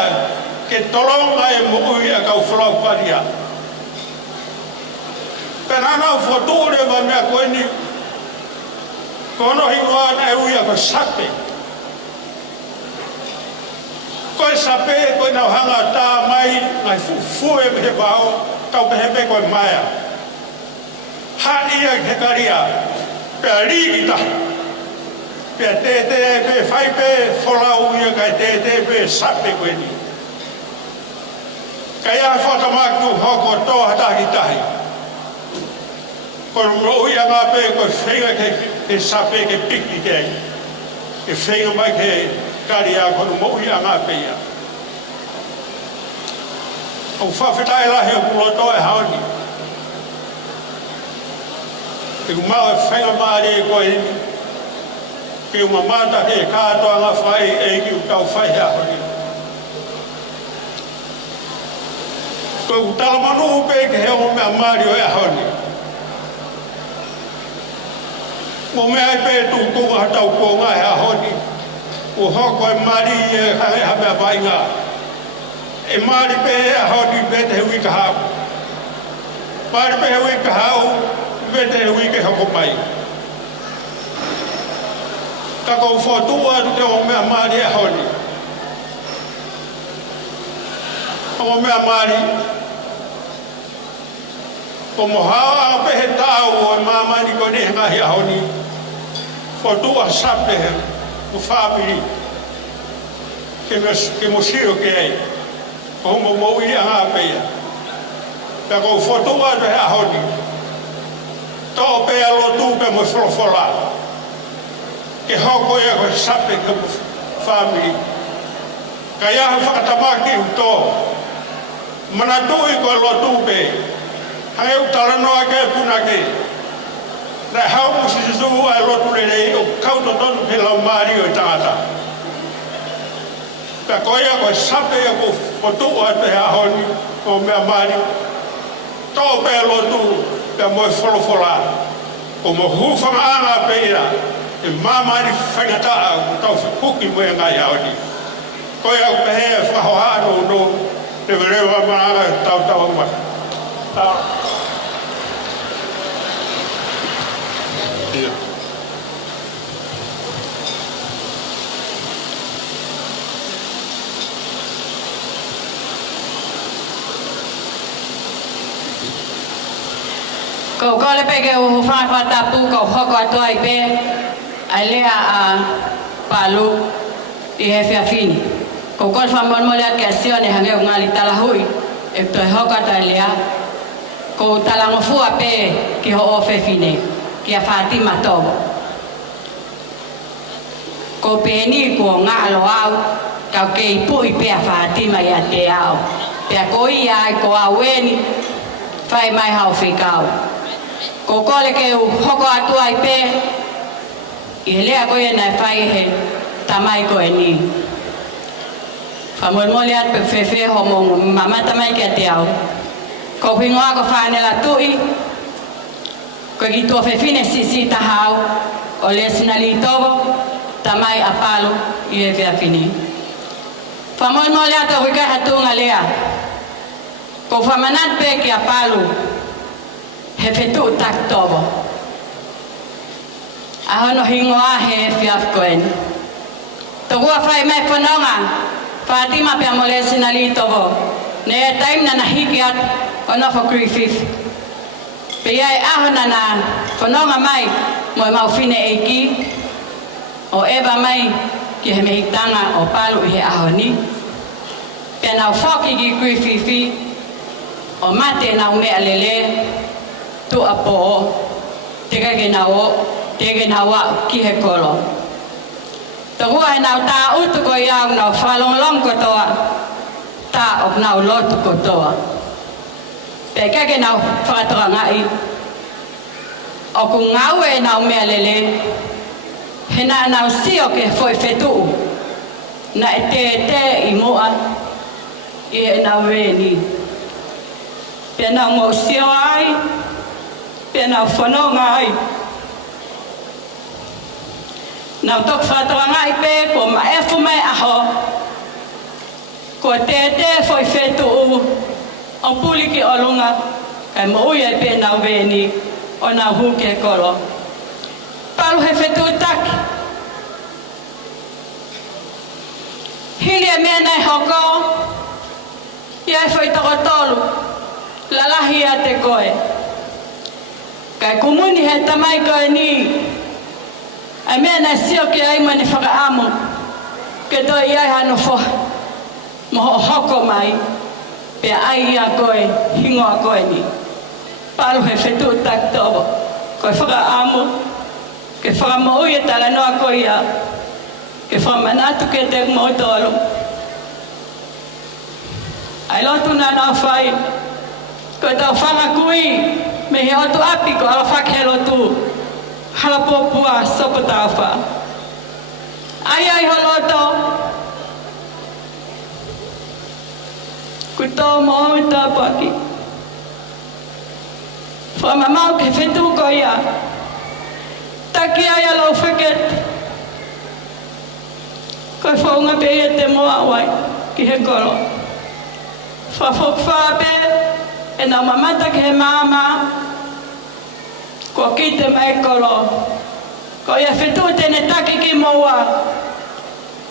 ke tolonga e mo ui a kau whalau karia. Pena nau whatore wa mea koe ni, kono hingoa na e ui a ko sape. Koe sape koe nau hanga tā mai, ngai fue me he wao, tau pehepe koe maia. Ha ia he karia, pea rikita. Pea tete pe whai pe wholau ia kai tete pe sape koe ni. Kai a whatamaku hoko tō hatahi tahi. Koe roi a ngā pe koe whenga ke sape ke piki kei. Ke whenga mai ke kari a koe moi a ngā pe ia. Au whawhetai lahi o kulo tō e haoni. Ke kumau e whenga maare e koe ini. Ke umamata ke kātoa ngā whai e ki utau whai haoni. Koe utala manu upe ke heo mea maari o e haoni. Mo mea i pe tūkunga hatau kōnga e haoni. O hoko e maari e hange hamea vainga. E maari pe e haoni pe te hui ka hau. Maari pe hui ka hau, pe te hui ke hoko mai. Ka kou whotua te o mea maari e haoni. O mea maari. Ko mohawa pehe tau o mamani ko ne ngahi ahoni. Whotua sape he, o whāpiri. Ke mosiro ke ei. Ko mo moui a ngā peia. Ka kou whotua te ahoni. Tō pea lotu pe mo wholofola. Ke hoko e ko sape ke whāpiri. Ka iaha whakatamaki u tō. Manatui ko lotu pe. Hange utala noa ke puna ke. Rai hau musi zuzu ai lotu le rei o kauto tonu ke lau maari o tangata. Ka koia koe sape e ko potua te ahoni o mea maari. Tō pe lotu pe moe wholofola. Ko mo hufanga anga peira e mamari whangata a tau whipuki moe ngai ahoni. Koia pe he whahohano no te verewa maanga tau mata. Yeah. Kau le pege o fa tapu kau hoko atuai pe alea a Palu i hefia fini. Kau fa mon molia kasione hange ngali talahui e to hoko atalea. Kau talangofua pe ki ho ofe fini. Kia Fatima Tovo. Ko peni ko ngalo au kau kei pui pe Fatima ya te au. Pe ko ia ko aweni fai mai hau fikau. Ko kole ke hoko atu ai pe i lea ko ia na fai he tamai ko eni. Famol mole at pe fefe ho mo mama tamai ke te au. Ko pingoa ko fanela tui. Ko gitu fefine sisi tahau oleh sinali Tovo tamai apalo ie via fini. Famol mole ato wika hatunga lea. Ko famanat pe ki apalo hefetu tak Tovo. Ahono hingoa he fiaf koen. Togua fai mai fononga Fatima pe amole sinali Tovo. Ne time na nahikiat ono for grief. Pia ahona na fononga mai mo mau fine eki o eba mai ki he mehitanga o palu he ahoni. Pia na foki ki grief o mate na ume alele tu apo tega ke na o tega na wa ki he kolo. Tawai na ta utu ko yang na falong long ko toa ta op na lot ko toa. Peka ke na whakatoa ngai o ku ngawe na o mea lele he na nau sio ke foi fetu na e te i moa i e na weni pia na ngau sio ai pia na whanonga ai na tok whakatoa ngai pe ko ma e fume aho ko te foi fetu o puli ki olunga e mo uia pe na veni o na huke kolo palu he fetu taki hili e mena e hoko ia e foi toko tolu lalahi a te koe kai kumuni he tamai koe ni e mena e sio ki ai mani whakaamu ke toi iai hano fo moho hoko mai pe ai a koe hingo a koe ni palu he fetu tak tovo koe whakaamu ke whakamau i tala noa koe ia ke whamanatu ke te mo tolu ai lotu na nao whai koe tau whangakui me he otu api ko ala whake lotu hala popua sopo tau wha ai holoto kuto mo ta paki fa mama ke fetu ko ia taki ai Loufeketi ko fa unga pe te mo ai ki he kolo fa pe e na mama ta ke mama ko ki te mai kolo ko ia fetu te ne taki ki moa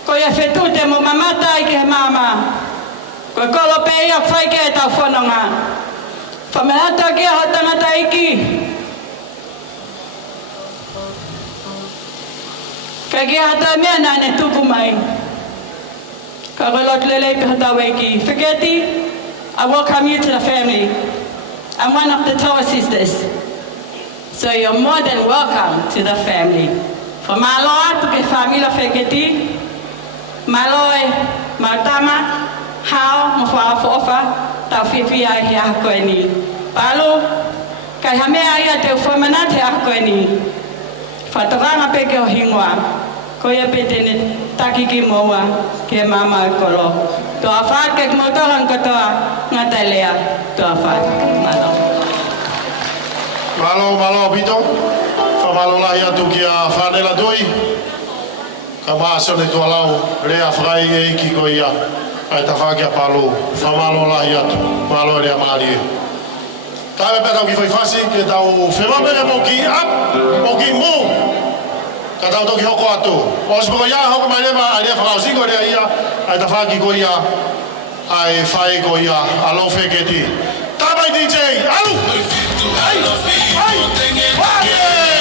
ko ia fetu te mo mama ta ki mama ko kolo pe ia fai ke ta fononga famanata ke hotanga taiki kage hata me na ne tuku mai ka golot lele pe hata weki Loufeketi. I welcome you to the family. I'm one of the Tovo sisters, so you're more than welcome to the family. For Maloa to ke family Loufeketi Maloi Martama how mo fa fofa ta fifi ai ha ko ni Palu kai hame ai te fomana te a ko ni fa tanga pe ke hingwa ko ya pe te ne taki ki moa ke mama kolo to afa ke mo to han ko to ngatalea to afa malo bito fa malo la ya tu ki a fa de la doi ka ba so le to lao le a frai e ki ko ia ai ta whake a Palu, whamalo lahi atu, malo rea maari. Tawe pētau ki whaiwhasi, ke tau whewamere mo ki ap, mo ki mū, ka tau toki hoko atu. O sipoko ia hoko mai rewa, ai rea whakausiko rea ia, ai ta whaki ko ia, ai whai ko ia, a Loufeketi. Tāpai DJ, alu! Ai! Ai! Wāie! Hey!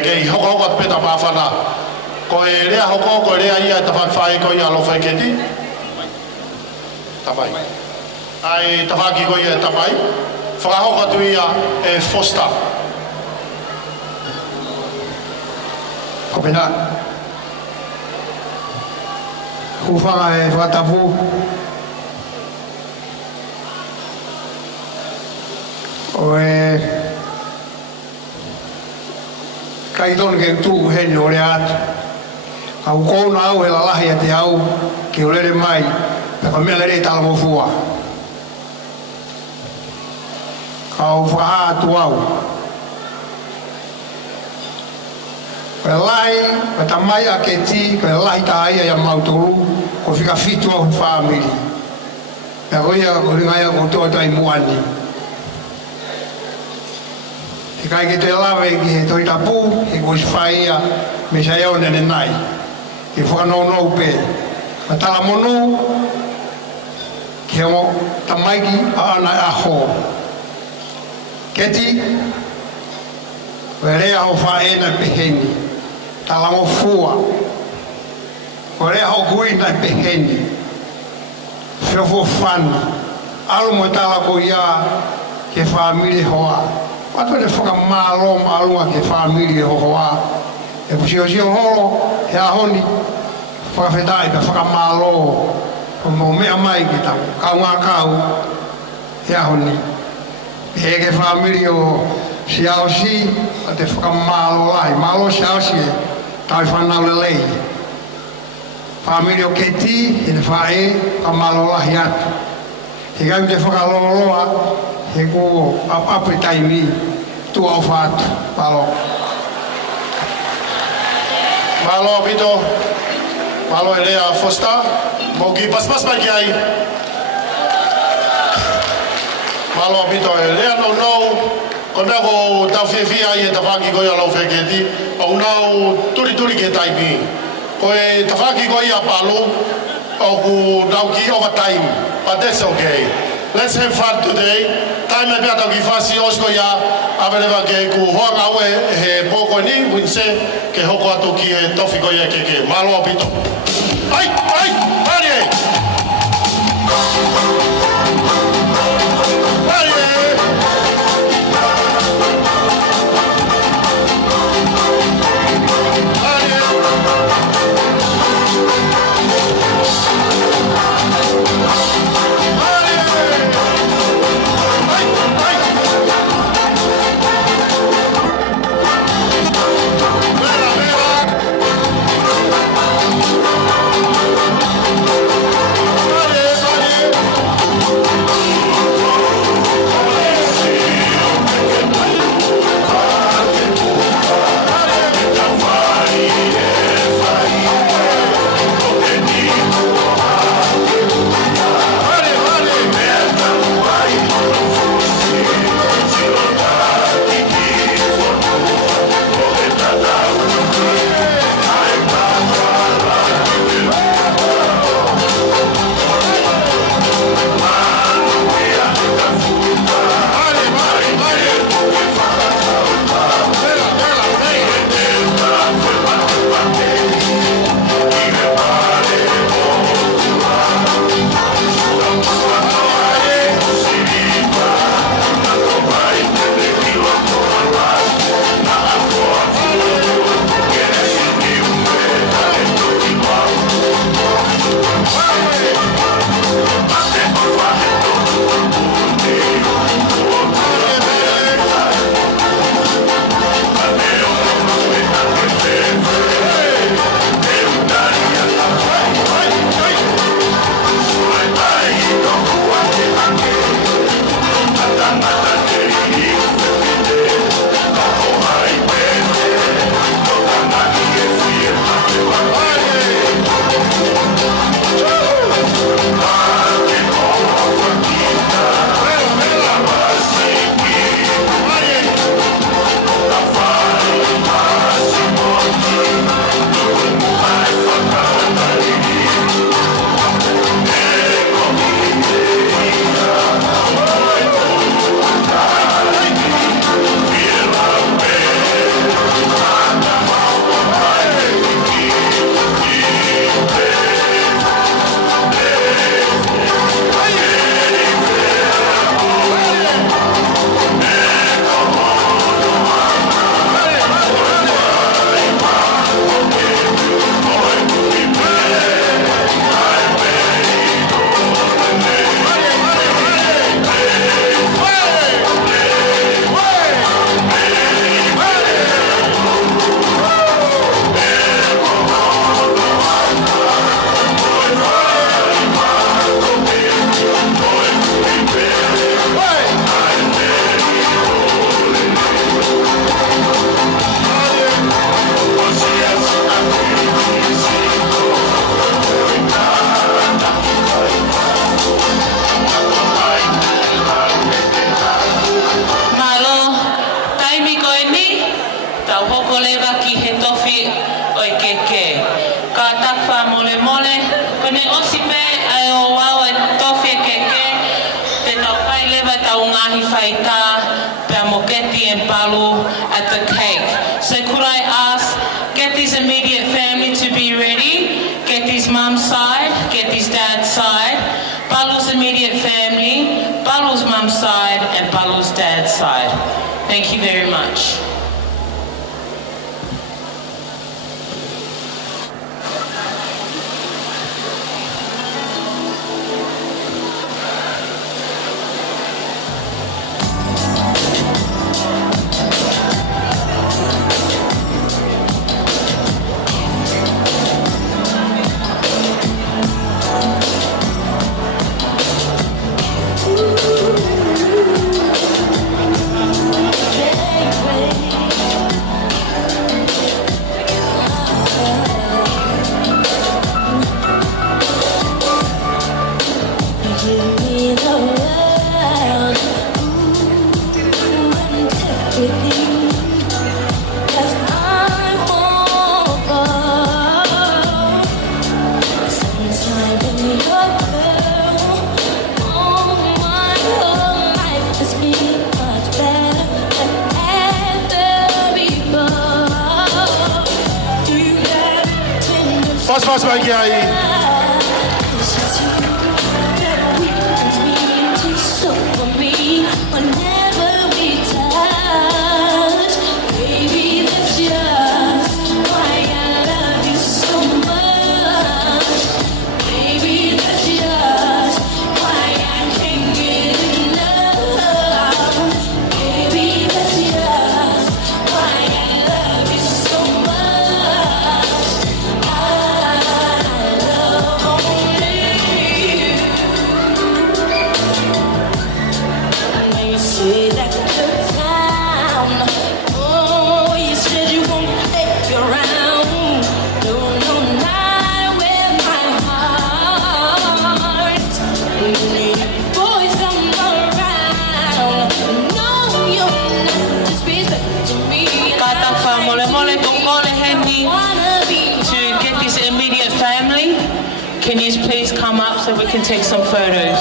ke hoko peta mafana ko e rea hoko ko rea ia tafai ko ia Loufeketi tamai ai tafaki ko ia tamai whakahoko tu ia e Foster Kopena Hufanga e whatapu o e kaitone ke tu he no le atu au kona au he lalahi a te au ke o lere mai pe ka mea lere tala mo fua ka au whaha atu au ko e lai pa ta mai a ke ti ko e lai ta aia ia mauturu ko whika fitu au whamiri pe ko ia ko ringa ia ko toa tai muani e kai ke te lawe ki he toi tapu e ko whaia me sa eo nene nai e whakanono pe ma tala monu ke o tamaiki a ana a ho keti were a ho whaena peheni tala mo fua were a ho kui na peheni whiofo whani alu mo tala ko ia ke whamiri hoa Wato le whaka mālo maalunga ke whamiri e hohoa. E pusio holo, he ahoni, whakawhetai pe whaka mālo. O mo mea mai ki tau, kau ngā kau, he ahoni. He ke whamiri o si ao si, a te whaka mālo lai. Mālo si ao si e, tau whanau le lei. Whamiri o keti, he te whae, ka mālo lahi atu. He gau te whakaloloa, he ko ape taimi tu au fatu malo pito malo elea Foster mogi pas mai ai malo pito elea no kona ko tau fefia ia tafaki ko ia Loufeketi au nau turi ke taimi ko e tafaki ko ia Palu au ku dauki overtime but that's okay. Let's have fun today. Time me pia ki fasi osko ya avereva ke ku hoanga aue he poko ni winse ke hoko atu ki e tofiko ia ke malo pito. Ai pare. tau ngahi whaita, pia mo Keti and Palu at the cake. So could I ask Keti's immediate family to be ready? Keti's mum's side, Keti's dad's side, Palu's immediate family, Palu's mum's side, and Palu's dad's side. Thank you very much. Pass bagi ai. Can you please come up so we can take some photos?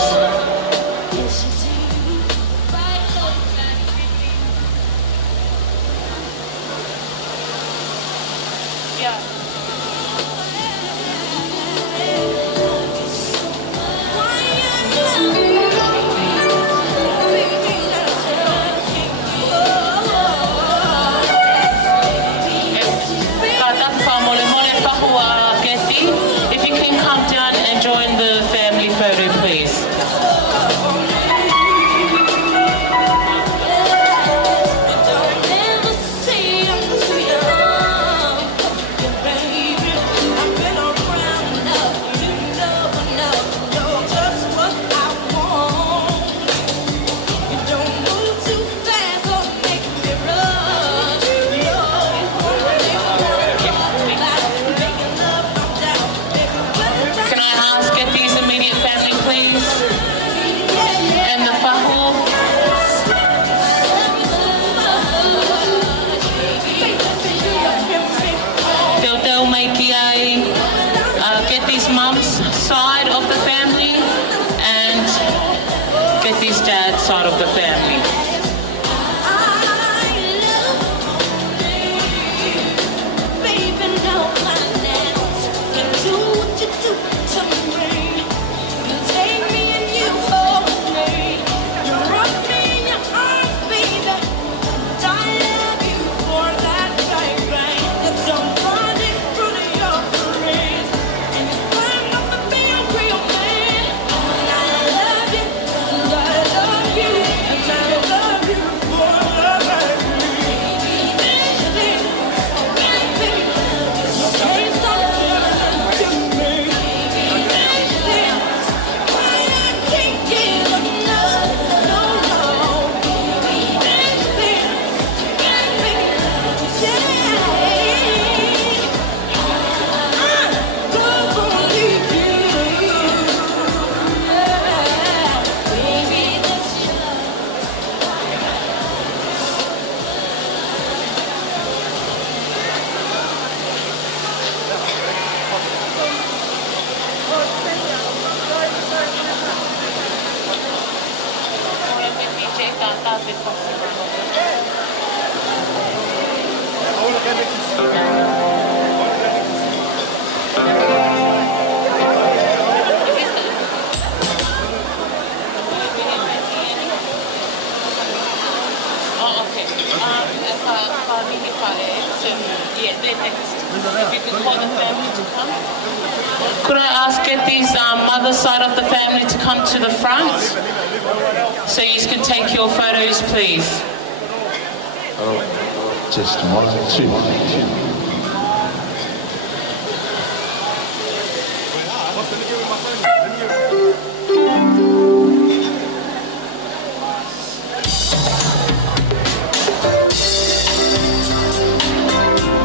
Keti's mum's side of the family and Keti's dad's side of the family. I love you. Could I ask Getty's mother side of the family to come to the front so you can take your photos, please? Just 1, 2.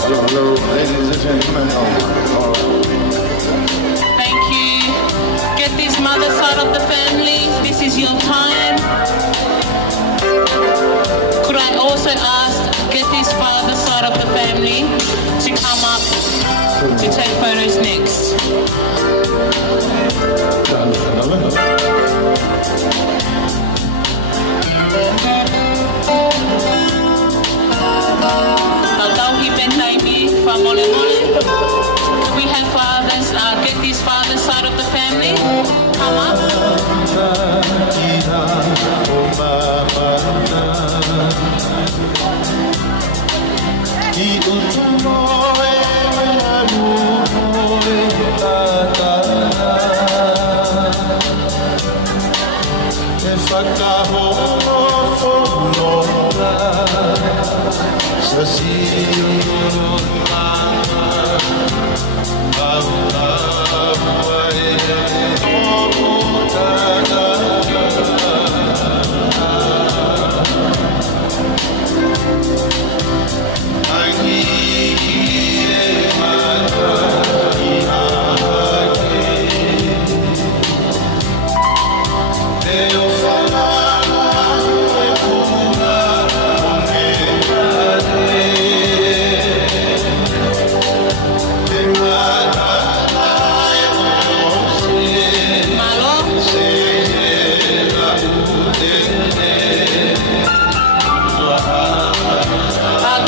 Hello, ladies and gentlemen. Thank you. Getty's mother side of the family, this is your time. Could I also ask Getty's father side of the family to come up to take photos next? Can we have fathers, Getty's father side of the family come up?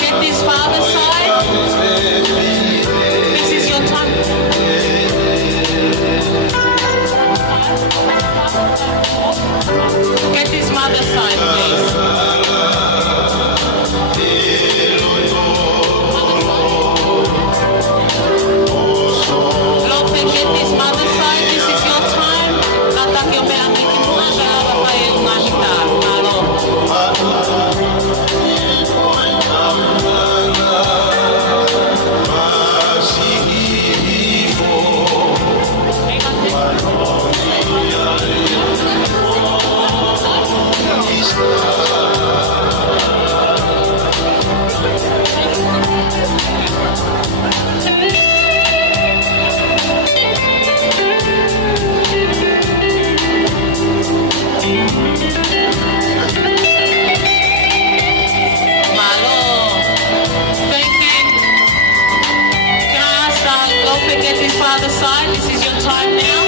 Getty's father side. This is your time. Getty's mother side, please. Loufeketi's mother side, this is your time. Natak yung may angin mo ang dalawa pa yung mahita. Loufeketi's father side, this is your time now.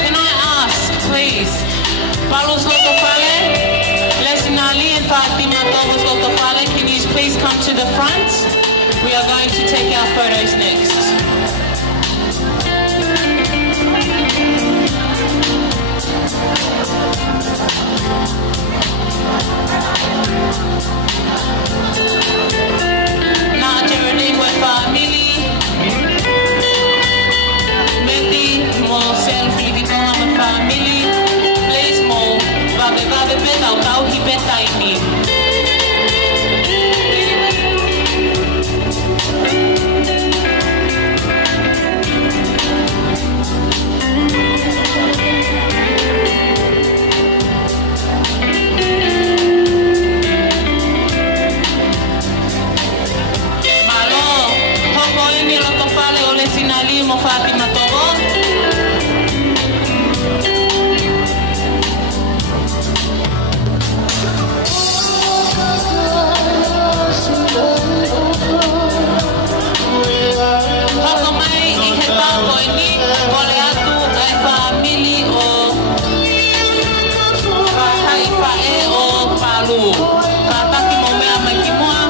Can I ask, please, Palu's Lotofale, Lesinali and Fatima Tovo's Lotofale, can you please come to the front? We are going to take our photos next. Now, Geraldine, with family. More selfie di mga family, please mo babe beta tau hi beta ini. Malo, homo ini lo topale oleh sinali mo Fatima Tovo. Palu. Kataki mo mea mai ki moa,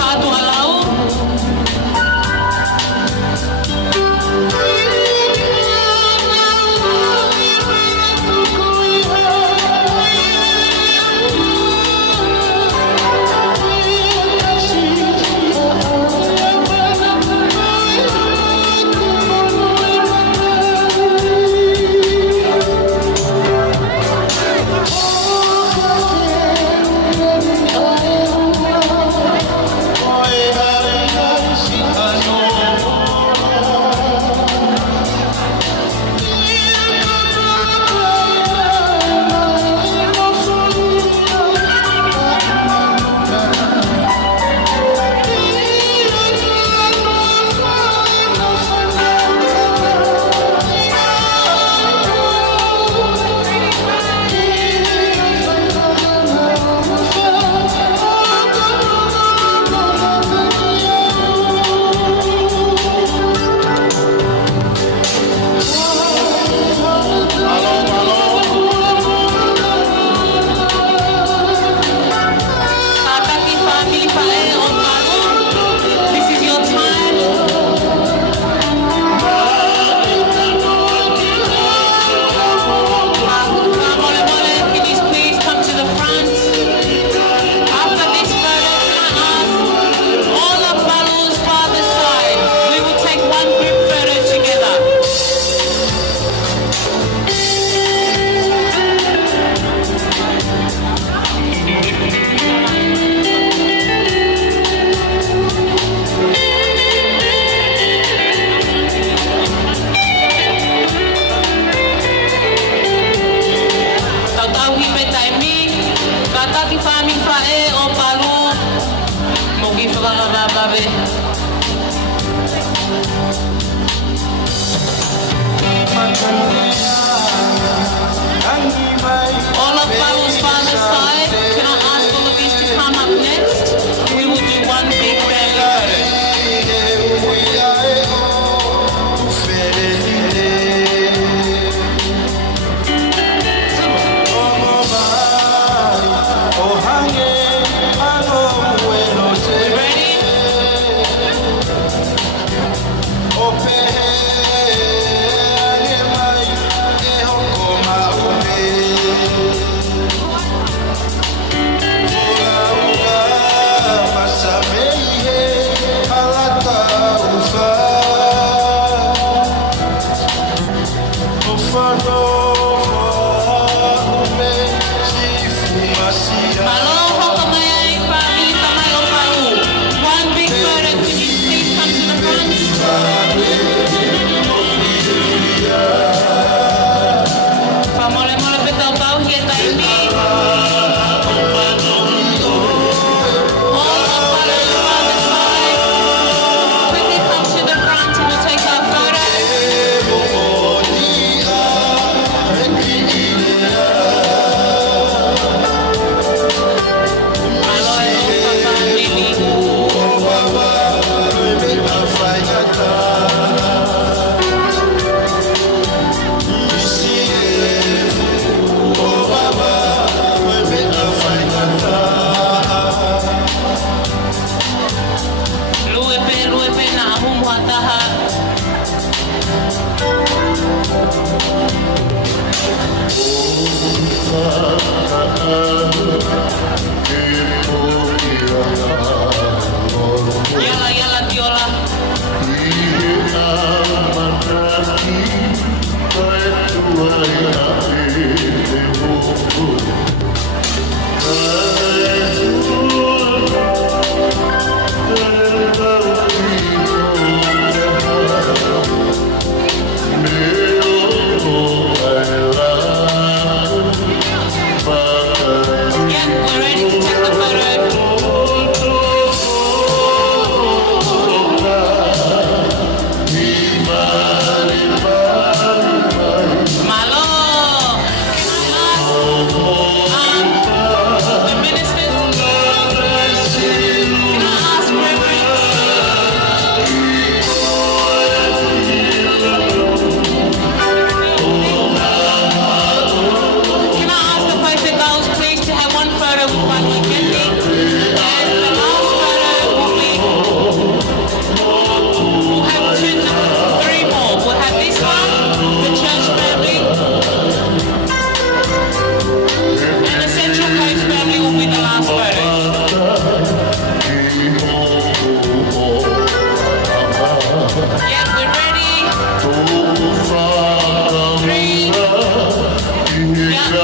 hatu alau. All of Palu's father's side, can I ask all of these to come up next? We will do one big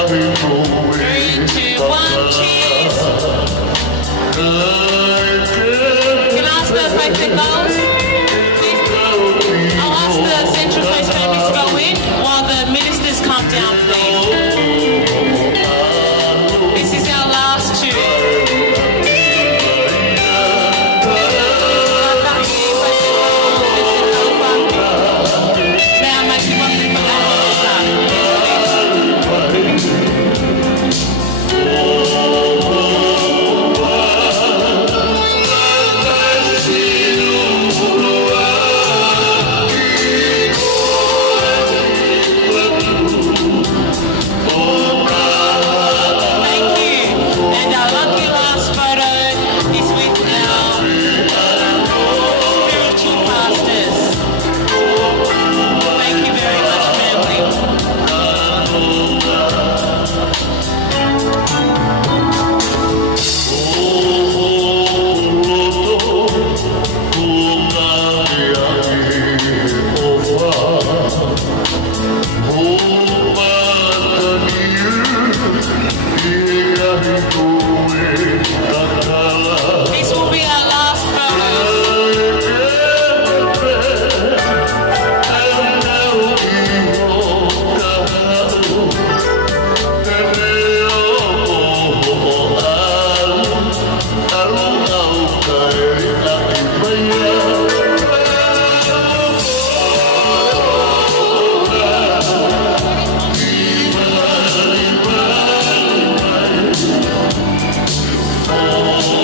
2, 1, cheers. Can I ask the faithful girls? I'll ask the Central Coast family to go in while the ministers come down, please. This is our last tune. This will be our last photos.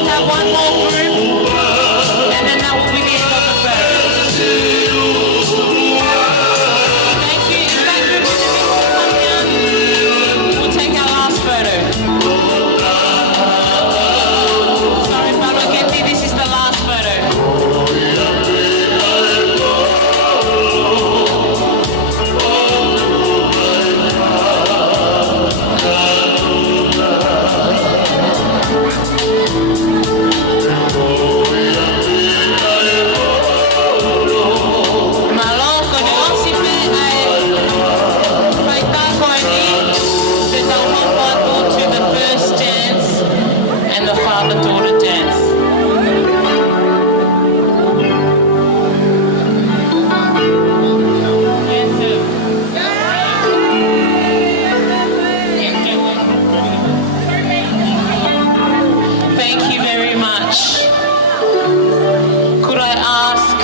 Have one more group, and then that will be the end of the photos. Thank you. If that group is come down, we'll take our last photo. Sorry, Palu and Loufeketi, this is the last photo. Malong ko ni Osipe ay faita ko ni setang membantu to the first dance and the father-daughter dance. Thank you very much. Could I ask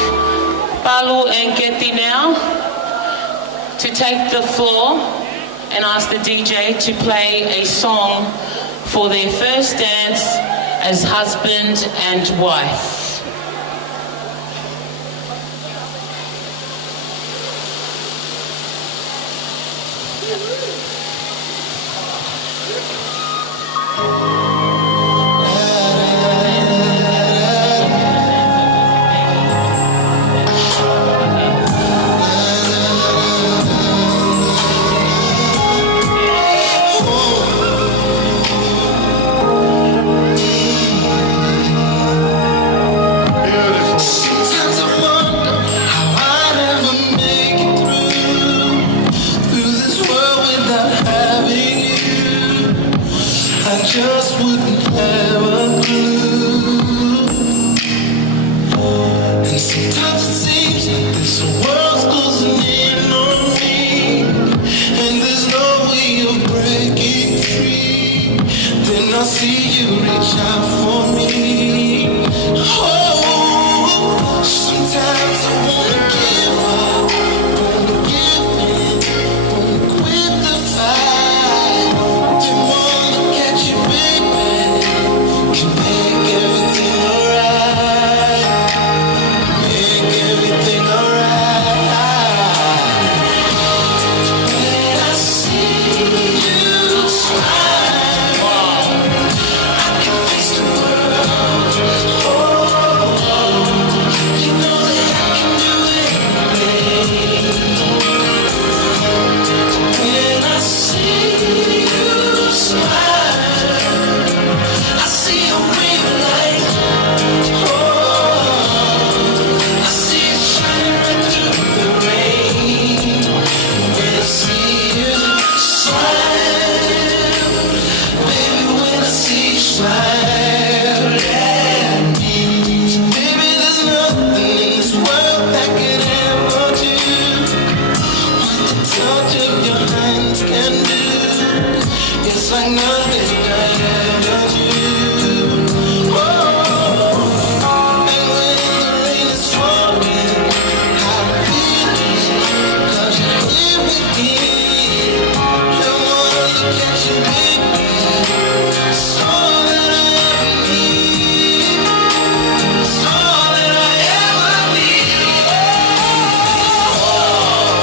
Palu and Loufeketi now to take the floor and ask the DJ to play a song for their first dance as husband and wife. Sometimes I wonder how I'd ever make it through this world without having you. I just wouldn't have a clue. And sometimes it seems this world's closing in on me, and there's no way of breaking free. Then I see you reach out for me. Oh, sometimes I wanna give up, wanna give in, wanna quit the fight. Then wanna catch you, baby, can make everything alright, make everything alright. When I see you smile, I can face the world. It's like nothing I ever do. And when the rain is falling, I feel it, 'cause you're here with me. I wanna look at you, baby. It's all that I ever need. It's all that I ever need.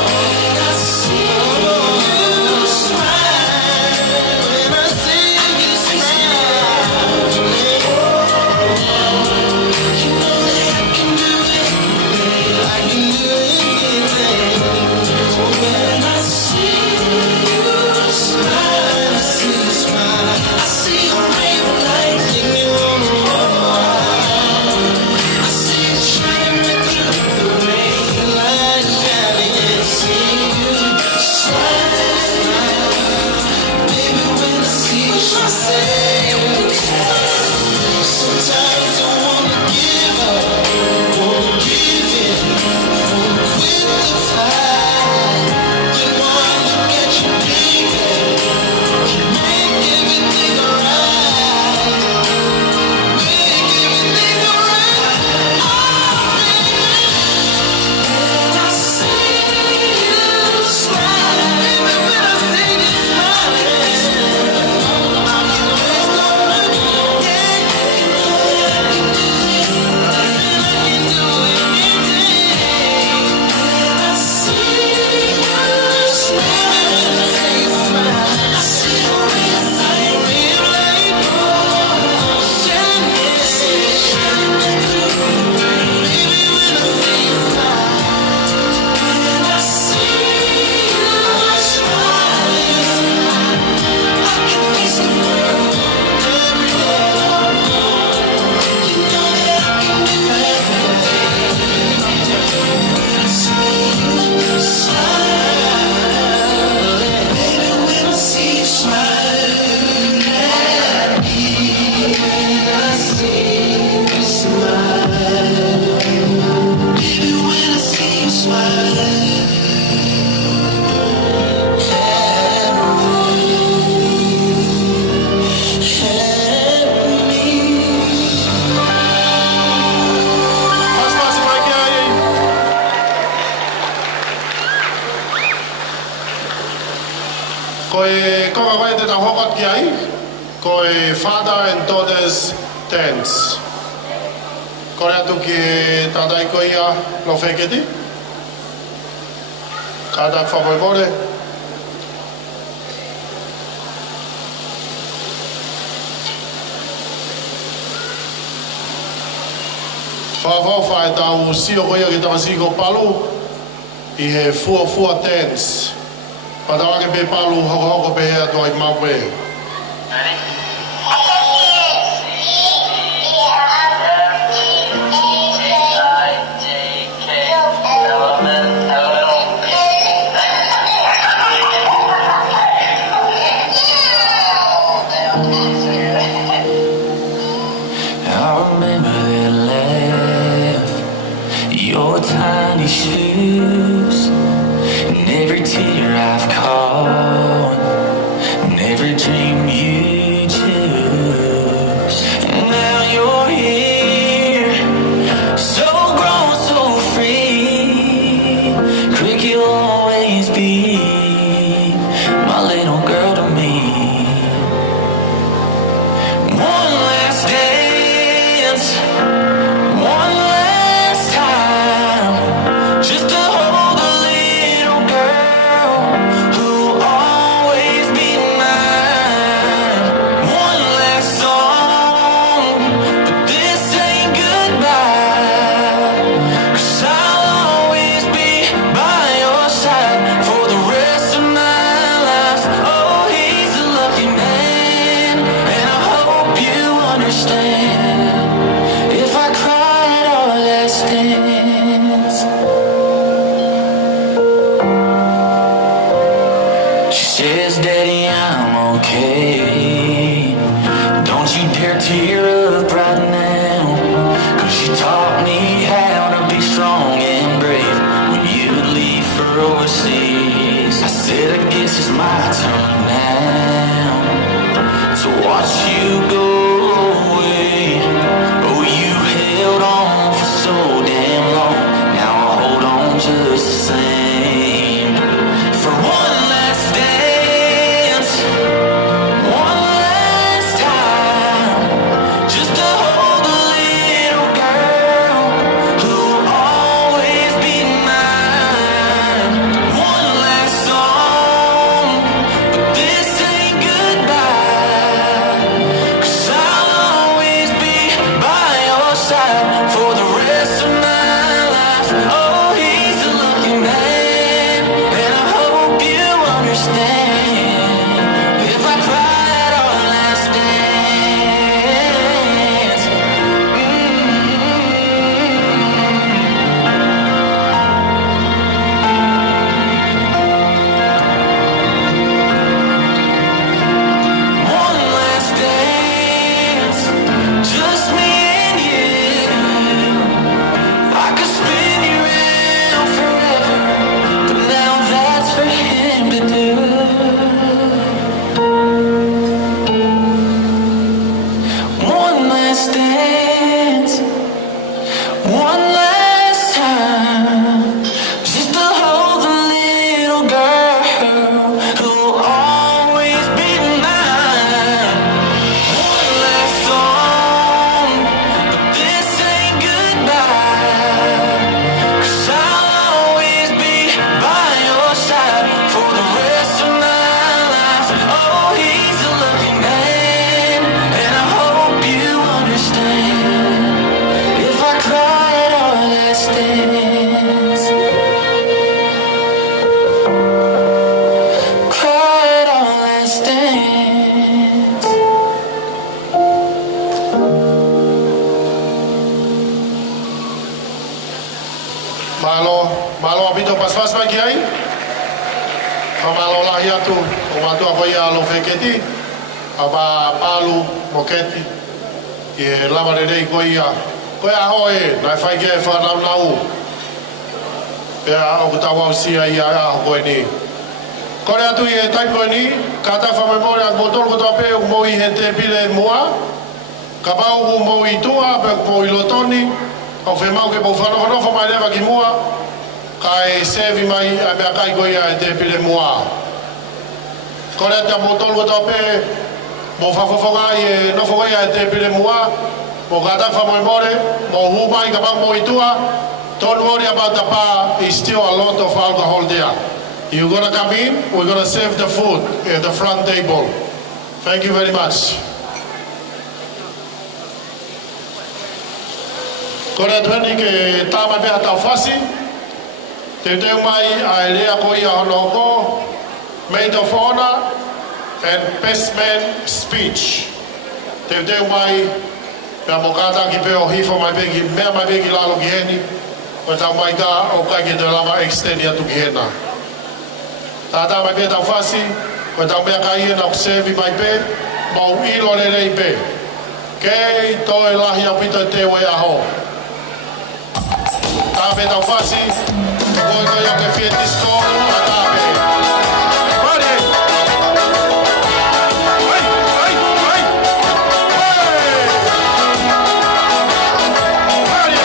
When I see you smile, when I see you smile, you know that I can do it. I can do anything. When I see you smile, when I see you smile, I see a ray of light in me on the wall. I see it shining through the rain, the light shining, and I see you smile, baby. When I see you smile, sometimes I wanna give up, wanna give in, wanna quit the fight. Then one look at you, baby, can make everything alright. Make everything alright. Oh, baby. When I see you smile, baby, when I see you smiling, I can always go right. Yeah, I can do anything. When I see you smile, I see a ray of light, shining through the rain. Baby, when I see you smile, when I see you smiling, I can face the world every day. You know that I can do everything. When I see you smile, baby, when I see you smile at me, when I see you smile, baby, when I see you smile at me. Asmasi Maikiai. Koe konga koe te tau hokot ki ai. Koe father and daughters dance. Koe atu ki tātai koe ia Loufeketi. Kātak whakoe kore. Whawhawha e tau sio koe ia ki tāmasiko Palu I he fua dance. Patawake pe Palu hoko hoko pe hea tua I mawe. I remember that laugh, your tiny shoes, and every tear I've caught, and every dream you choose. watched you go away. Oh, you held on for so damn long. Now I hold on just the same. For one last dance, one last time, just to hold the little girl who'll always be mine. One last song, but this ain't goodbye. 'Cause I'll always be by your side for the rest of my life. Oh, he's a lucky man, and I hope you understand. If I cry at our last dance, one last dance, just me and you. I could spin you around forever, but now that's for him to do. One last dance, one last time, just to hold the little girl who'll always be mine. One last song, but this ain't goodbye. 'Cause I'll always be by your side for the rest of my life. Oh, he's a lucky man, and I hope you understand. If I cry at our last dance, cry at our last dance. Malo apito pas bagi ai. Malo lahi atu o matua ko ia Loufeketi. Aba Palu Moketi. E lava de dei ko ia. Ko ia hoe na fai ke fa nau. Ya o tawa sia ia a ko ni. Ko ia tu e tai ko ni kata fa memoria motor ko tope o mo i hente pile moa. Ka ba o mo i tua pe ko i lotoni. O fe mau ke po fa no fa mai leva ki moa. Kai sevi mai a me kai ko ia te pile moa. Ko ia ta motor ko tope mo fa fo ngai no fo ia te pile moa. Mo kata fa memoria mo hu mai ka ba mo i tua. Don't worry about the bar. There's still a lot of alcohol there. You're gonna come in. We're gonna serve the food at the front table. Thank you very much. Kora tuani ke tama pe ata fasi. Te te mai a lea ko ia honoko. Maid of honor and best man speech. Te te mai pe mokata ki pe o hifo mai begi mea mai begi lalo ki heni. O tau mai ka o kai ki te lama extend ia tu ki hena. Tata mai pe tau fasi. O tau mea kai ia na kusevi mai pe. Mau ilo le rei pe. Kei toi lahi apito te we aho. Tabe tau fasi. Koi toi ake fieti skolu a tabe. Pari! Ai! Ai! Ai! Pari!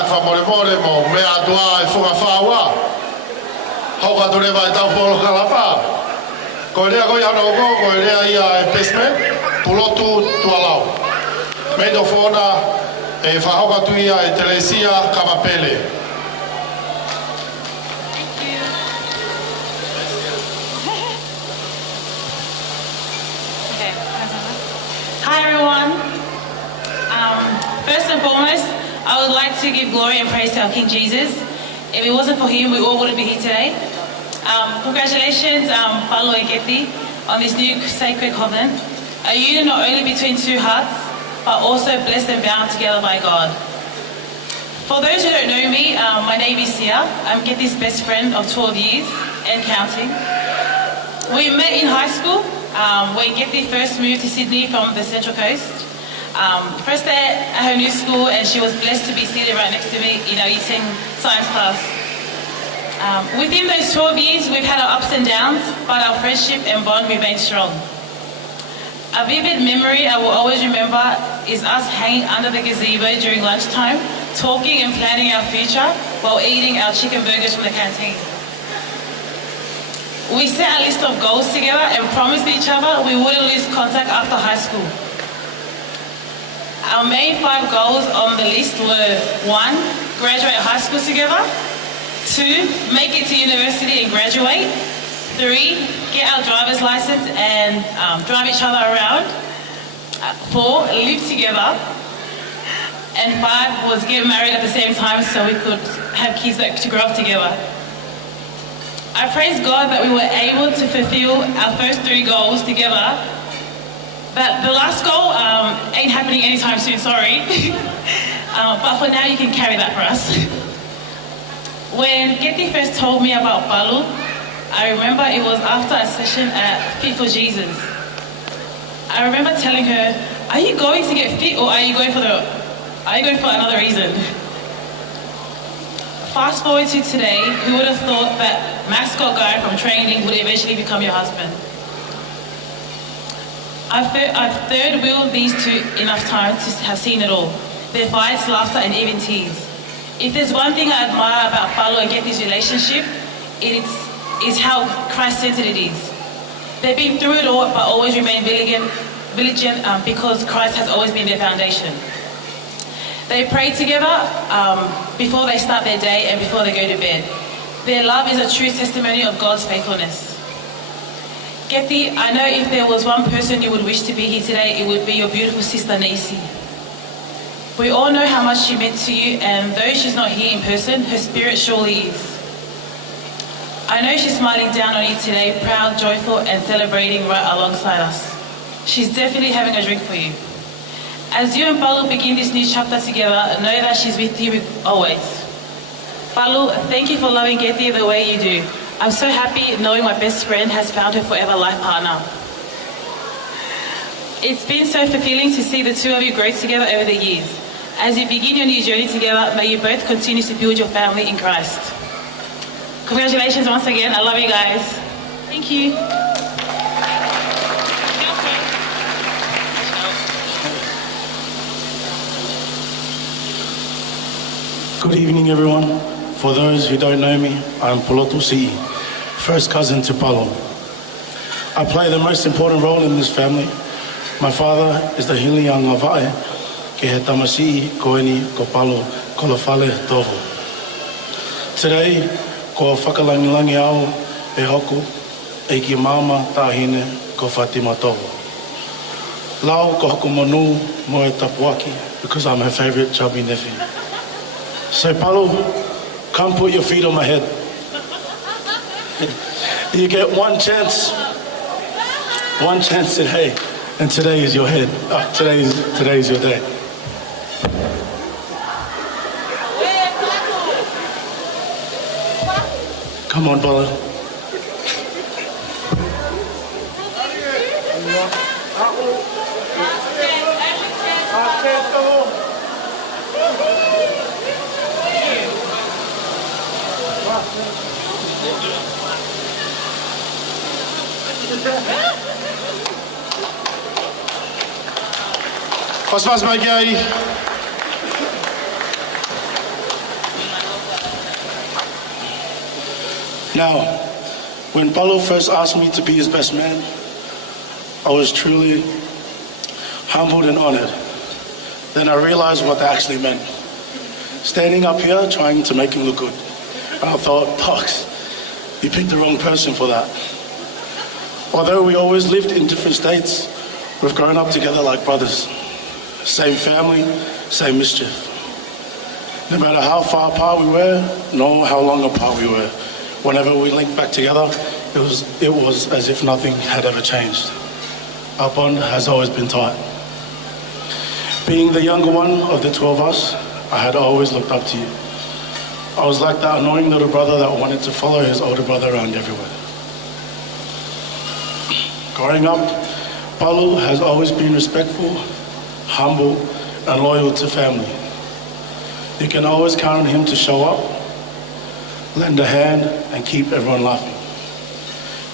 ka whamore more mo mea atua e whunga whaua. Hauka ture vai tau polo kalapa. Ko rea koi hana oko, ko rea ia e pesme, pulotu tualau. Meido whona e whahauka tu ia e telesia kamapele. Hi everyone. First and foremost, I would like to give glory and praise to our King Jesus. If it wasn't for him, we all wouldn't be here today. Congratulations, Palu and Loufeketi, on this new sacred covenant. A union not only between two hearts, but also blessed and bound together by God. For those who don't know me, my name is Sia. I'm Loufeketi's best friend of 12 years and counting. We met in high school when Loufeketi first moved to Sydney from the Central Coast. First day at her new school, and she was blessed to be seated right next to me in our eating science class. Within those 12 years, we've had our ups and downs, but our friendship and bond remained strong. A vivid memory I will always remember is us hanging under the gazebo during lunchtime, talking and planning our future while eating our chicken burgers from the canteen. We set a list of goals together and promised each other we wouldn't lose contact after high school. Our main 5 goals on the list were 1, graduate high school together, 2, make it to university and graduate, 3, get our driver's license and drive each other around, 4, live together, and 5 was get married at the same time so we could have kids to grow up together. I praise God that we were able to fulfill our first 3 goals together. But the last goal ain't happening anytime soon, sorry. But for now, you can carry that for us. When Loufeketi first told me about Palu, I remember it was after a session at Fit for Jesus. I remember telling her, "Are you going to get fit, or are you going for another reason?" Fast forward to today, who would have thought that mascot guy from training would eventually become your husband? I've third wheeled these two enough times to have seen it all. Their fights, laughter, and even tears. If there's one thing I admire about Palu and Loufeketi's relationship, it is how Christ-centered it is. They've been through it all, but always remain vigilant because Christ has always been their foundation. They pray together before they start their day and before they go to bed. Their love is a true testimony of God's faithfulness. Loufeketi, I know if there was one person you would wish to be here today, it would be your beautiful sister Nisi. We all know how much she meant to you, and though she's not here in person, her spirit surely is. I know she's smiling down on you today, proud, joyful, and celebrating right alongside us. She's definitely having a drink for you. As you and Palu begin this new chapter together, know that she's with you always. Palu, thank you for loving Loufeketi the way you do. I'm so happy knowing my best friend has found her forever life partner. It's been so fulfilling to see the two of you grow together over the years. As you begin your new journey together, may you both continue to build your family in Christ. Congratulations once again. I love you guys. Thank you. Good evening, everyone. For those who don't know me, I'm Pulotu Si'i, first cousin to Palu. I play the most important role in this family. My father is the Hilianga Vae, ke he tamasi'i koeni ko Palu ko Loufeketi Tovo. Today, ko whakalangilangi au e hoku e ki mama tāhine ko Fatima Tovo. Lau ko hoku monu mo e tapuaki because I'm her favorite chubby nephew. So Palu, come put your feet on my head. You get one chance today, and today is your head. Today is your day. Come on, Palu. Was my guy? Now, when Palu first asked me to be his best man, I was truly humbled and honored. Then I realized what that actually meant. Standing up here trying to make him look good. And I thought, Pox, you picked the wrong person for that. Although we always lived in different states, we've grown up together like brothers. Same family, same mischief. No matter how far apart we were, nor how long apart we were, whenever we linked back together, it was as if nothing had ever changed. Our bond has always been tight. Being the younger one of the two of us, I had always looked up to you. I was like that annoying little brother that wanted to follow his older brother around everywhere. Growing up, Palu has always been respectful, humble, and loyal to family. You can always count on him to show up, lend a hand, and keep everyone laughing.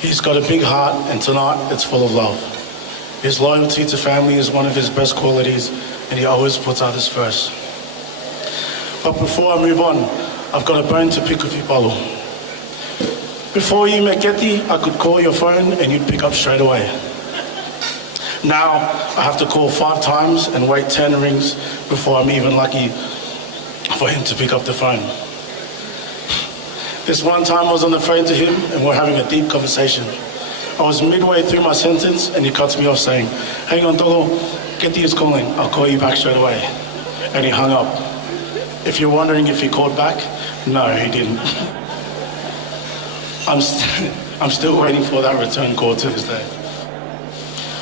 He's got a big heart, and tonight it's full of love. His loyalty to family is one of his best qualities, and he always puts others first. But before I move on, I've got a bone to pick with you, Palu. Before you met Getty, I could call your phone and you'd pick up straight away. Now, I have to call 5 times and wait 10 rings before I'm even lucky for him to pick up the phone. This one time I was on the phone to him and we're having a deep conversation. I was midway through my sentence and he cuts me off saying, "Hang on, Togo, Getty is calling, I'll call you back straight away." And he hung up. If you're wondering if he called back, no, he didn't. I'm still waiting for that return call to this day.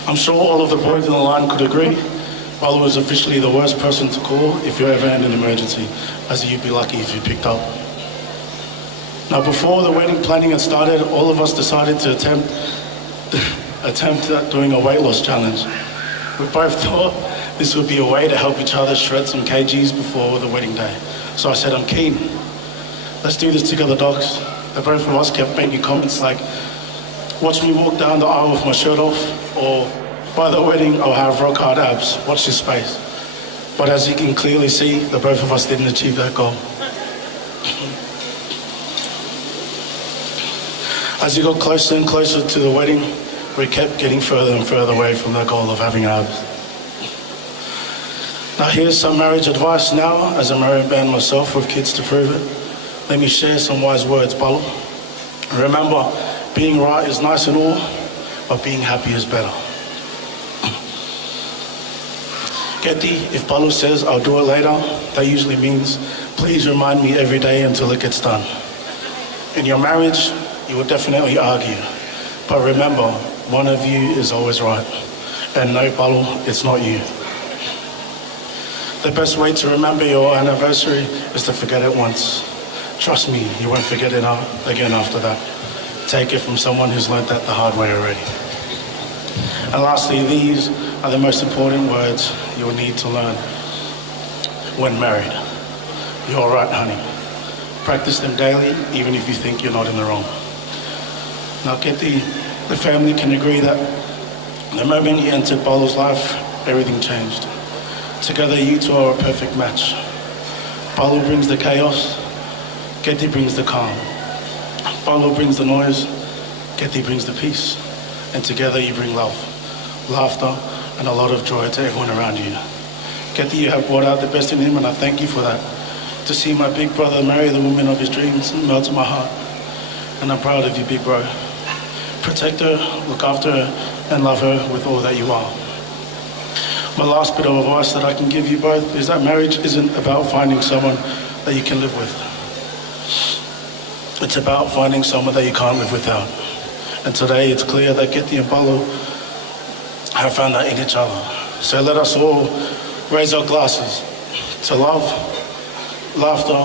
I'm sure all of the boys on the line could agree. Palu was officially the worst person to call if you're ever in an emergency, as you'd be lucky if you picked up. Now, before the wedding planning had started, all of us decided to attempt at doing a weight loss challenge. We both thought this would be a way to help each other shred some kgs before the wedding day. So I said, "I'm keen. Let's do this together, docs." The both of us kept making comments like, "Watch me walk down the aisle with my shirt off," or "By the wedding, I'll have rock hard abs. Watch this space." But as you can clearly see, the both of us didn't achieve that goal. As we got closer and closer to the wedding, we kept getting further and further away from that goal of having abs. Now here's some marriage advice now, as a married man myself with kids to prove it. Let me share some wise words, Palu. Remember, being right is nice and all, but being happy is better. Getty, if Palu says, "I'll do it later," that usually means, "Please remind me every day until it gets done." In your marriage, you will definitely argue, but remember, one of you is always right. And no, Palu, it's not you. The best way to remember your anniversary is to forget it once. Trust me, you won't forget it again after that. Take it from someone who's learned that the hard way already. And lastly, these are the most important words you will need to learn when married. You're right, honey. Practice them daily, even if you think you're not in the wrong. Now, Getty, the family can agree that the moment you entered Palu's life, everything changed. Together, you two are a perfect match. Palu brings the chaos, Getty brings the calm. Palu brings the noise, Getty brings the peace. And together you bring love, laughter, and a lot of joy to everyone around you. Getty, you have brought out the best in him, and I thank you for that. To see my big brother marry the woman of his dreams melts my heart. And I'm proud of you, big bro. Protect her, look after her, and love her with all that you are. My last bit of advice that I can give you both is that marriage isn't about finding someone that you can live with. It's about finding someone that you can't live without. And today it's clear that Getty and Palu have found that in each other. So let us all raise our glasses to love, laughter,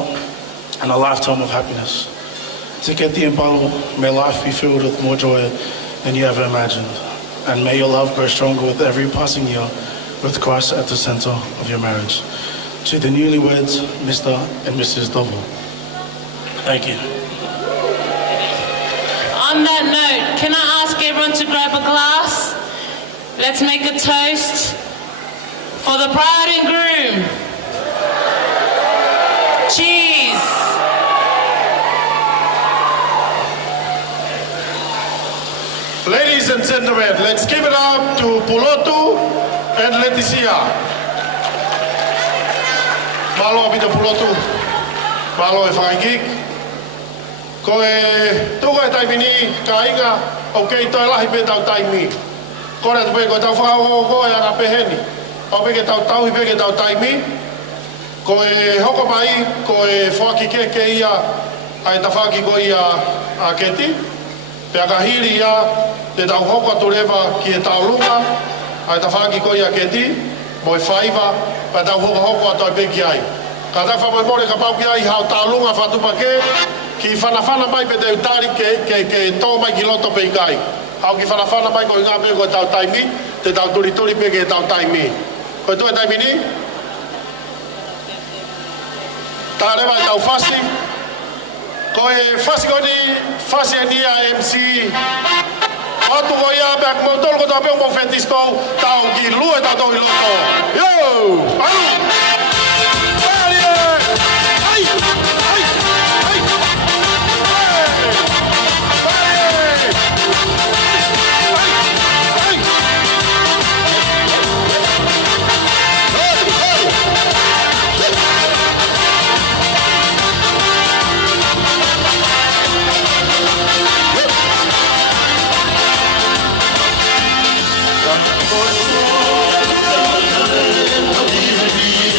and a lifetime of happiness. To Getty and Palu, may life be filled with more joy than you ever imagined. And may your love grow stronger with every passing year, with Christ at the center of your marriage. To the newlyweds, Mr. and Mrs. Tovo. Thank you. On that note, can I ask everyone to grab a glass? Let's make a toast for the bride and groom. Cheers. Ladies and gentlemen, let's give it up to Pulotu and Leticia. Malo abita Pulotu. Malo e whakaikik. Ko e tuko e taimini ka inga o kei toi lahi pe tau taimi. Ko rea tupe ko tau whakao e anga peheni. O peke tau tauhi peke tau taimi. Ko e hoko mai, ko e whaki ke ia ai ta whaki ko ia a Keti. Pea ka hiri ia te tau hoko atu rewa ki e tau lunga ai ta whaki ko ia Keti. Mo e whaiva, pa tau hoko atu ai peki ai. Ka tau whamoi more ka pau ki ai hao tau lunga whatupa ke. Ki whanawhana mai pe te utari ke tō mai ki loto pe ikai. Hau ki whanawhana mai ko i ngā pe ko tau taimi, te tau turi pe ke tau taimi. Koe tu e taimi ni? Tā rewa e tau whasi. Ko e whasi ko ni, whasi e ni a MC. Atu ko ia pe ak mautolo ko tau pe umbo Francisco, tau ki lue tau tau i loto. Yo! Palu! Believe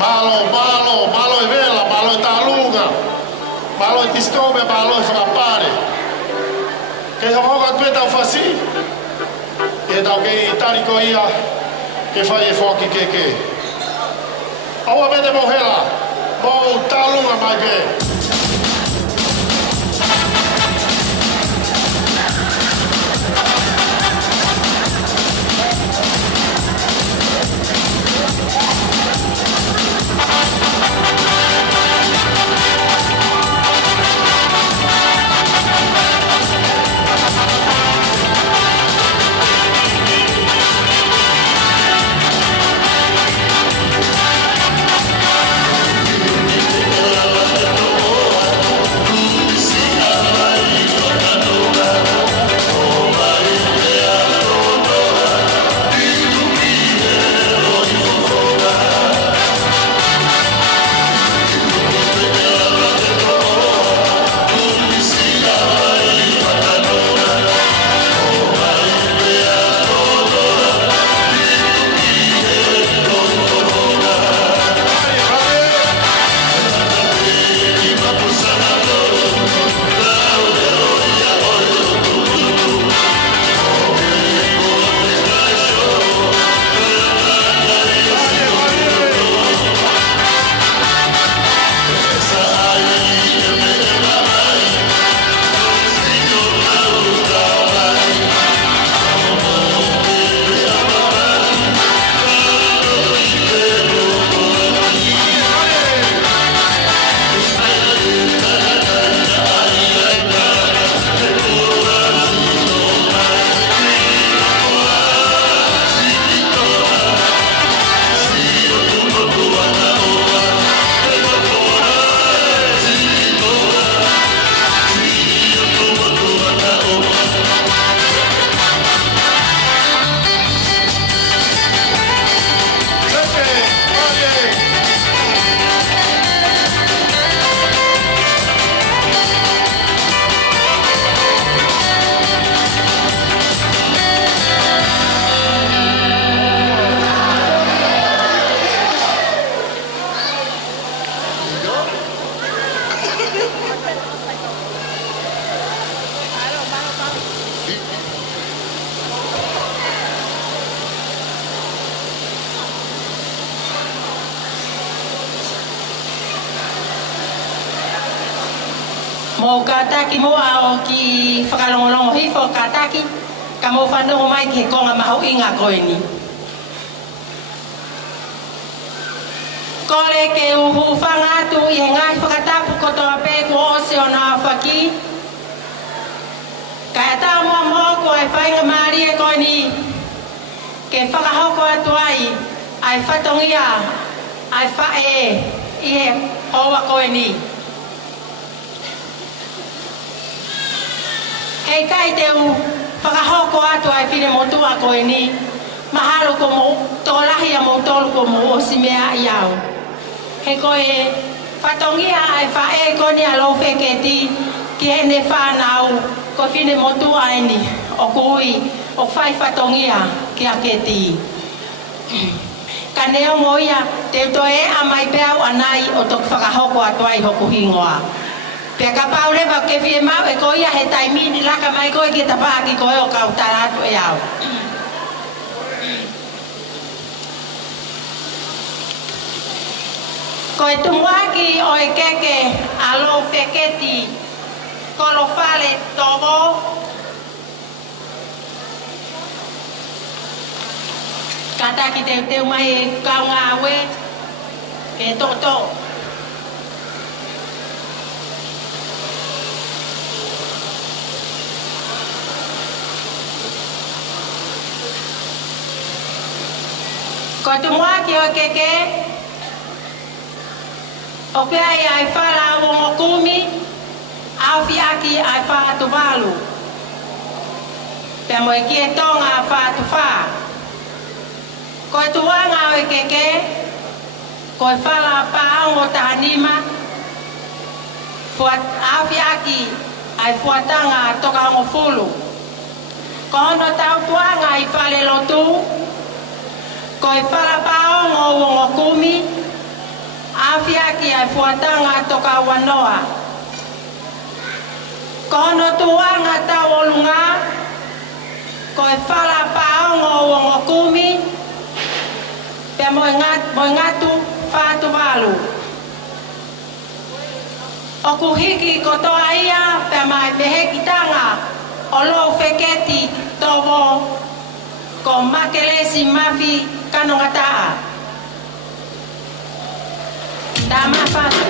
Malo e vela, malo e talunga. Malo e tiscome, malo e frappare. Che havoga tueta fasi. E da che tarico ia che fai e fuochi che. Aua vede mohela. Mo talunga mai che. Mo kataki mo ao ki whakalongolongo hifo kataki ka mo whanongo mai ke konga mahau inga koe ni. Kore ke uhu whangatu i he ngai whakatapu kotoa pē ko ose o nā whaki. Ka e tau mua mo ko e whainga maari e koe ni. Ke whakahoko atu ai whatongia ai whae i he hoa koe ni. Hei kai te u whakahoko atu ai whine motua koe ni. Mahalo ko mo tōlahi a mo tōlu ko mo o si mea i au. He koe whatongia ai whae koni a Loufeketi ki he ne whanau ko whine motua ai ni o kui o whai whatongia ki a keti. Ka neo moia te utoe a mai peau anai o tok whakahoko atu ai hoku hingoa. Pea ka pau rewa ke whie mau e koia he taimini laka mai koe ki tapaki koe o kau taratu e au. Koe tumuaki o e keke a Loufeketi Tovo. Kataki te teu mai e kaunga awe ke toto. Ko tumuaki o keke o pea i ai whara o ngokumi au fiaki ai wha tuvalu. Pea mo e ki e tonga a wha tuwha. Ko e tuanga o e keke ko e whala pāong o tahanima au fiaki ai fuatanga toka hongo fulu. Ko hono tau tuanga i whale lotu ko e whala pāong o ngokumi Afia ki ai fuatanga toka wanoa. Kono tuanga tawolunga. Koe whala paongo wongo kumi. Pe moingatu whātu walu. O kuhiki kotoa ia pe mai peheki tanga o Loufeketi Tovo ko makelesi mafi kanongataa. Tama whātu.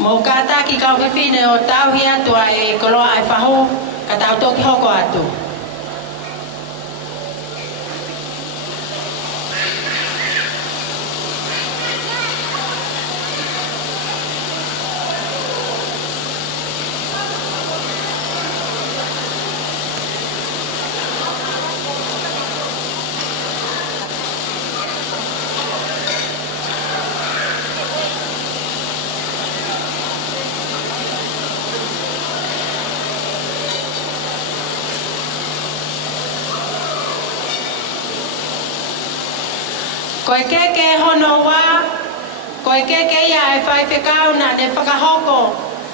Mo kata ki kau whiwhine o tau hi atua e koloa ai whahu ka tau toki hoko atu. Koe keke hono wā, koe keke ia e whai whekau na ne whakahoko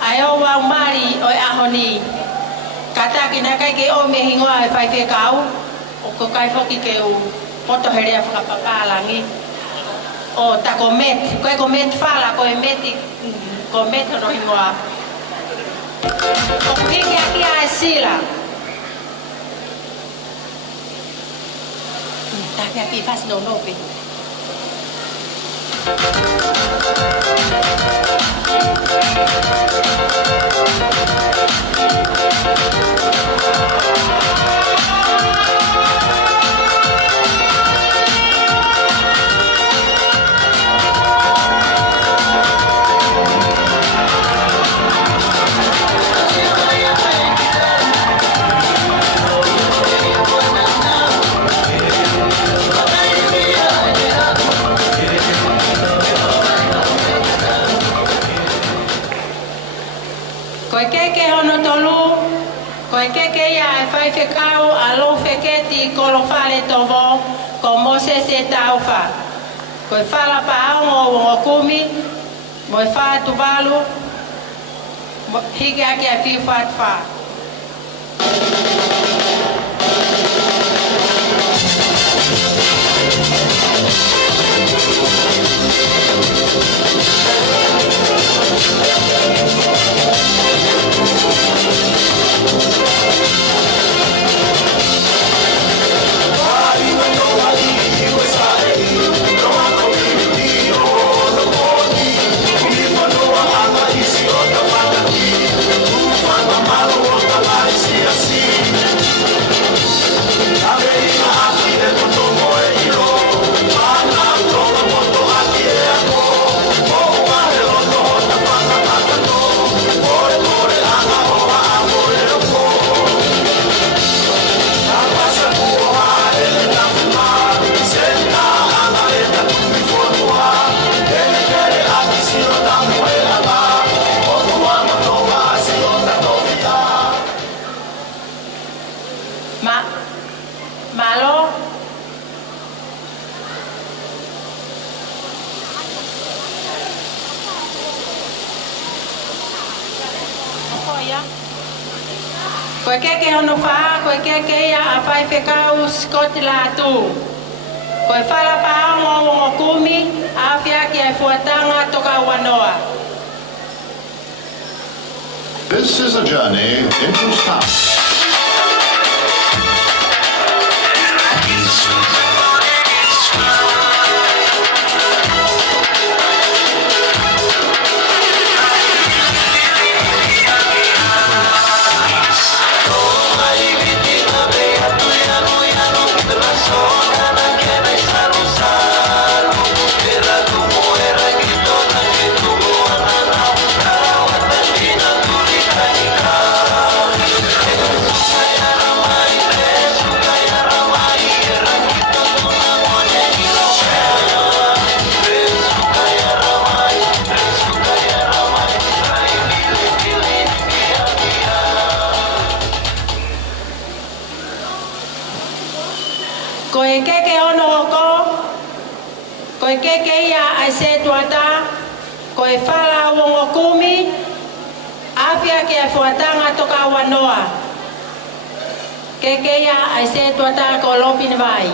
ai o wā umari o e ahoni. Kataki na kai ke o me hingoa e whai whekau, o ko kai whoki ke u poto herea whakapakalangi. O ta ko met, koe ko met whala, koe meti, ko met hono hingoa. O kuhiki aki a e sila. Taki aki pas no nopi. Koe keke ia e whai whekau a Loufeketi Tovo ko Mosese tauwha. Koe whala paongo o kumi, mo e wha tuvalu, hiki aki a whiwhat wha. See Koe keke hono wha, koe keke ia a whai whekau skoti la tu. Koe whala paongo o kumi, a whia ki ai fuatanga toka wanoa. This is a journey into style. Koe keke ono oko, koe keke ia ai se tuata, koe whala wongo kumi, awhia ki ai fuatanga toka wanoa. Keke ia ai se tuata ko lopini vai.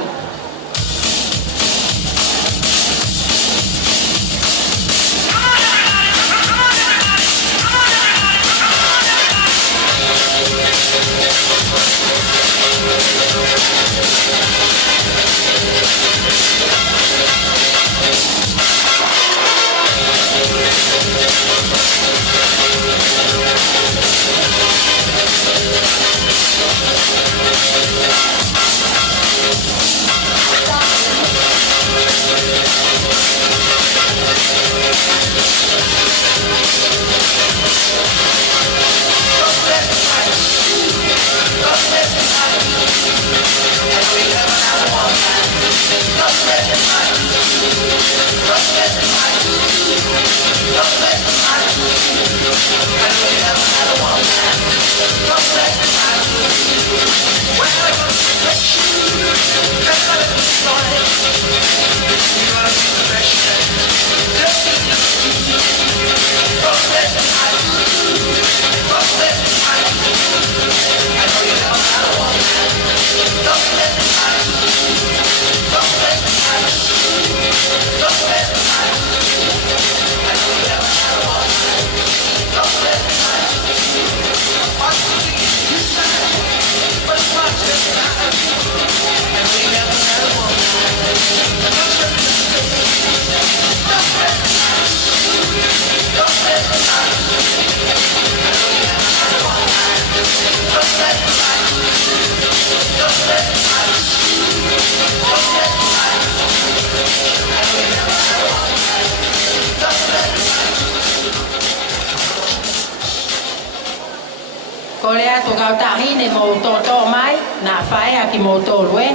Kolea to kau tahine mo to mai na whae aki mo to lue.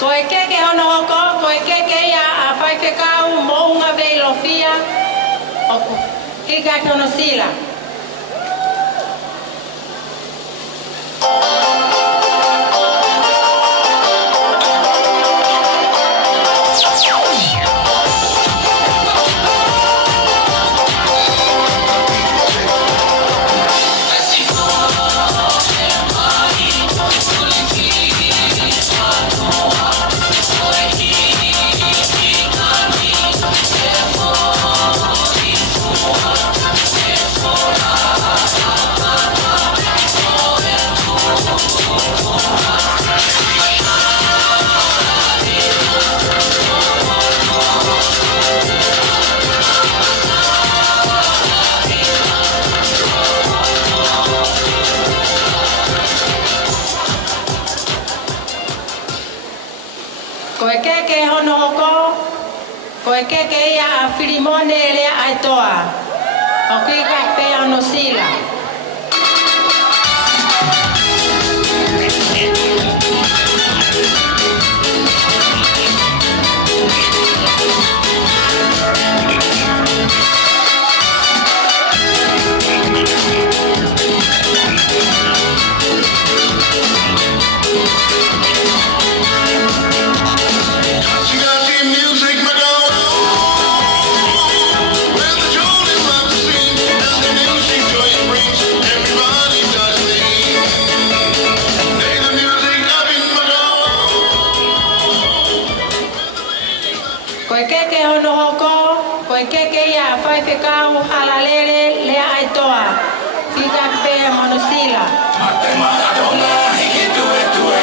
Koe keke hono hoko, koe keke ia a whae whekau mo unga vei lofia o kika tono sila. Koe keke hono hoko, koe keke ia a filimone lea aitoa, o kika pea no sila. Well, the joy is not the same as the music joy. Koe keke hono hoko, koe keke ia whai whekau halalele lea aitoa. Fika pea monosila. Mate makatonga hiki tue tue,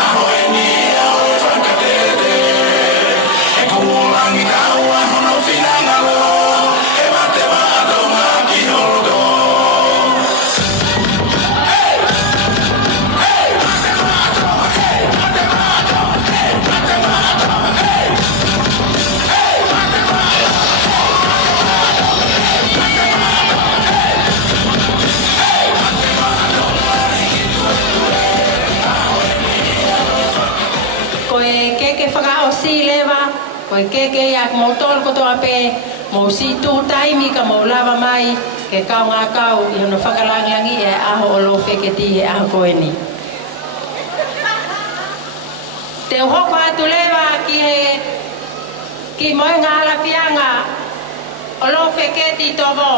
aho e ni aho e whakatete. E kuulangi kaua hono whinangalo, e mate makatonga ki horodo. Si leva, koe keke ia mo tol koto ape, mo si tu taimi ka mo lava mai, ke kau ngā kau, i hono whakalangiangi e aho o Loufeketi e aho koe ni. Te uhoko atu leva ki moe ngā alafianga o Loufeketi Tovo.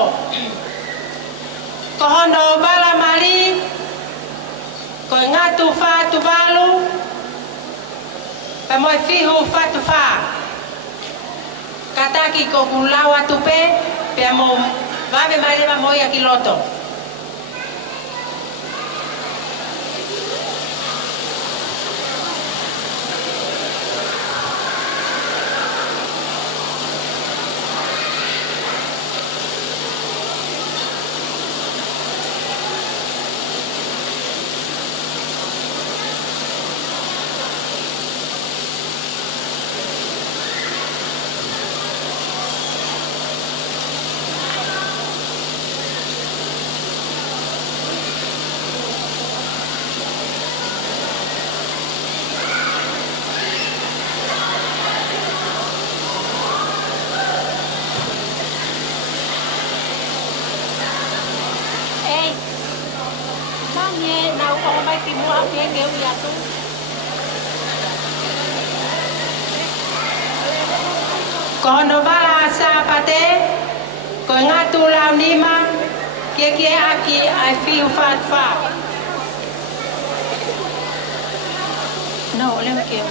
Ko hono bala mali, koe ngatu whātu balu, pa moi fihu fatu fa kataki ko kulawa tupe pe mo vave mai ma moi akiloto kono bala sapate ko ngatu lau nima ke aki I feel fat no let me give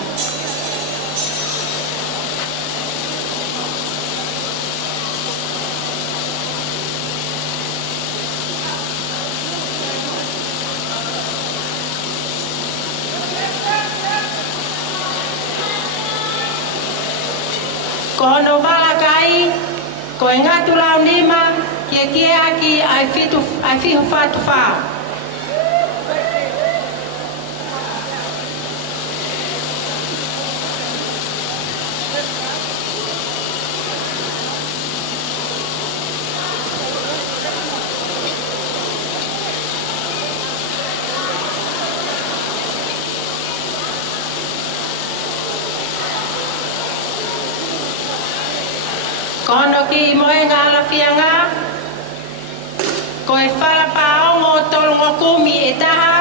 kono bala kai ko ngatu lau nima ke aki I feel fat kono ki moe ngā lafianga ko e whala paongo tolongo kumi e taha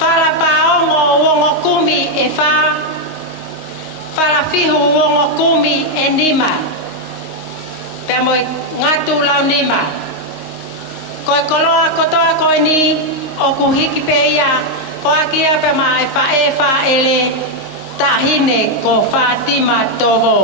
whala paongo wongo kumi e wha whala fihu wongo kumi e nima pia moe ngatu lau nima ko e koloa kotoa koe ni o kuhiki pe ia poakia pe mai wha ele tahine ko Fatima Tovo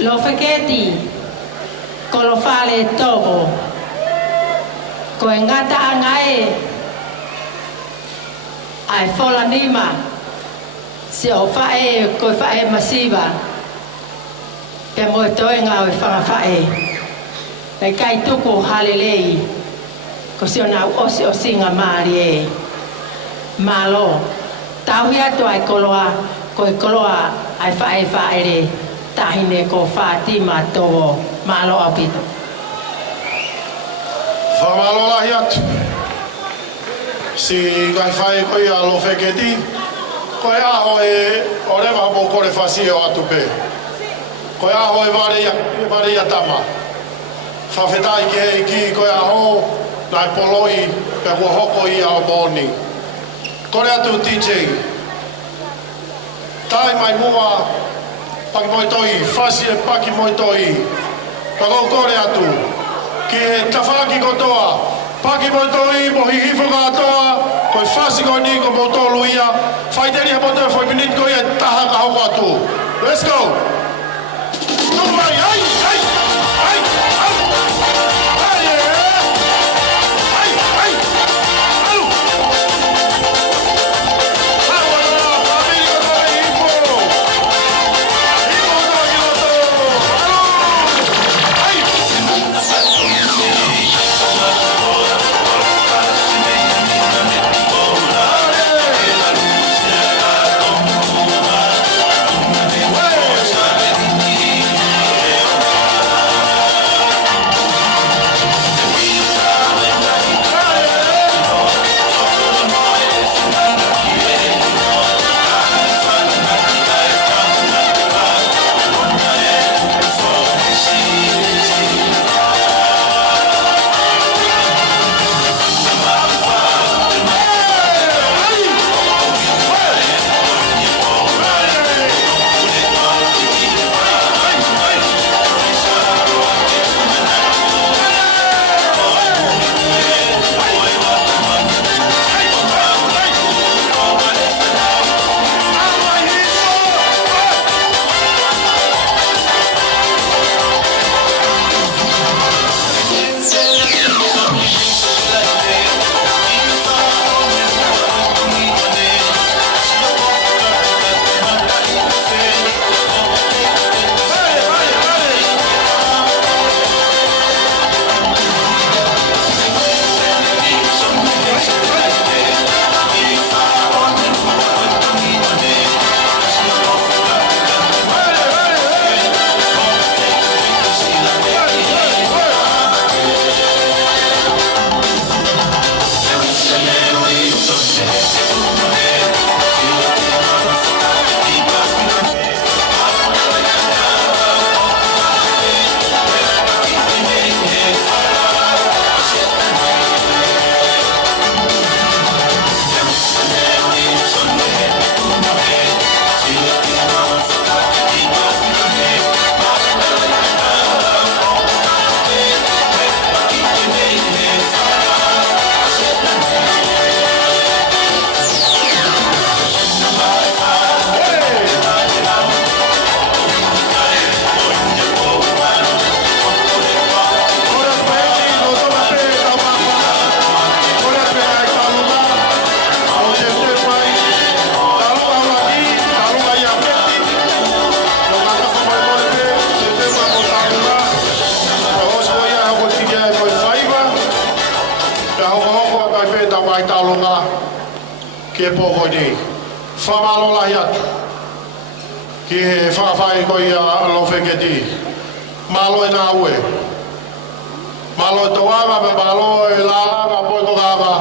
Loufeketi Tovo ko ngata angai ai fola nima se o fae ko fae masiva pe mo toi nga o fae pe kai tuku halelei ko se ona o singa marie malo tauia to ai koloa ai fae re tahine ko Fatima Tovo malo apito Famalo lahiat si kai fai ko ia Loufeketi ko ia ho e oreva mo ko le fasi o atu pe ko ia ho e vare ia tama fa fetai ki ko ia ho lai poloi pe ko hoko ia o boni ko le atu DJ tai mai mua paki moi toi fasi e paki moi toi pa ko le atu ke tafaki kotoa paki mo toi mo hihifo katoa ko fasi ko ni ko mo tolu ia faiteri mo to foi minute ko ia taha ka ho atu let's go no vai ai ke poho ni famalo lahiat ki fa fai ko ia Loufeketi malo na ue malo toanga be malo la ga po ko ga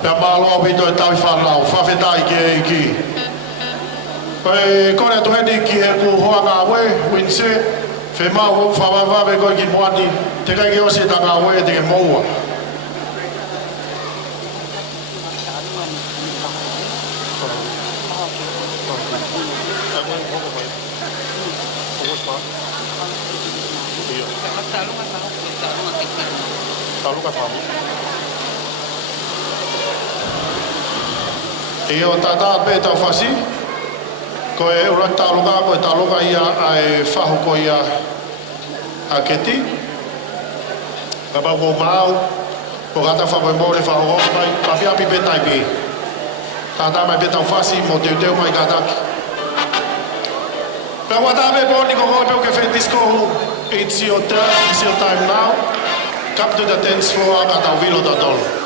pe malo bito tai fa na fa fetai ki ko ne to ni ki he ku ho ga we winse fe ma ho fa va be ko ki mwani te ka ki o se ta ga we te ke mo e o tata pe ta fasi Ko e ura tālunga, ko e tālunga ia ai whahu ko ia a keti. Ka pau ko mau, ko gata whapai mōre whahu o mai, ka pia pi betai pi. Tātā mai betau whasi mo teu teu mai kātaki. Pea wata me pōni ko ngoi peo ke whendisko, it's your turn, it's your time now. Come to the dance floor, ka tau vilo da dolo.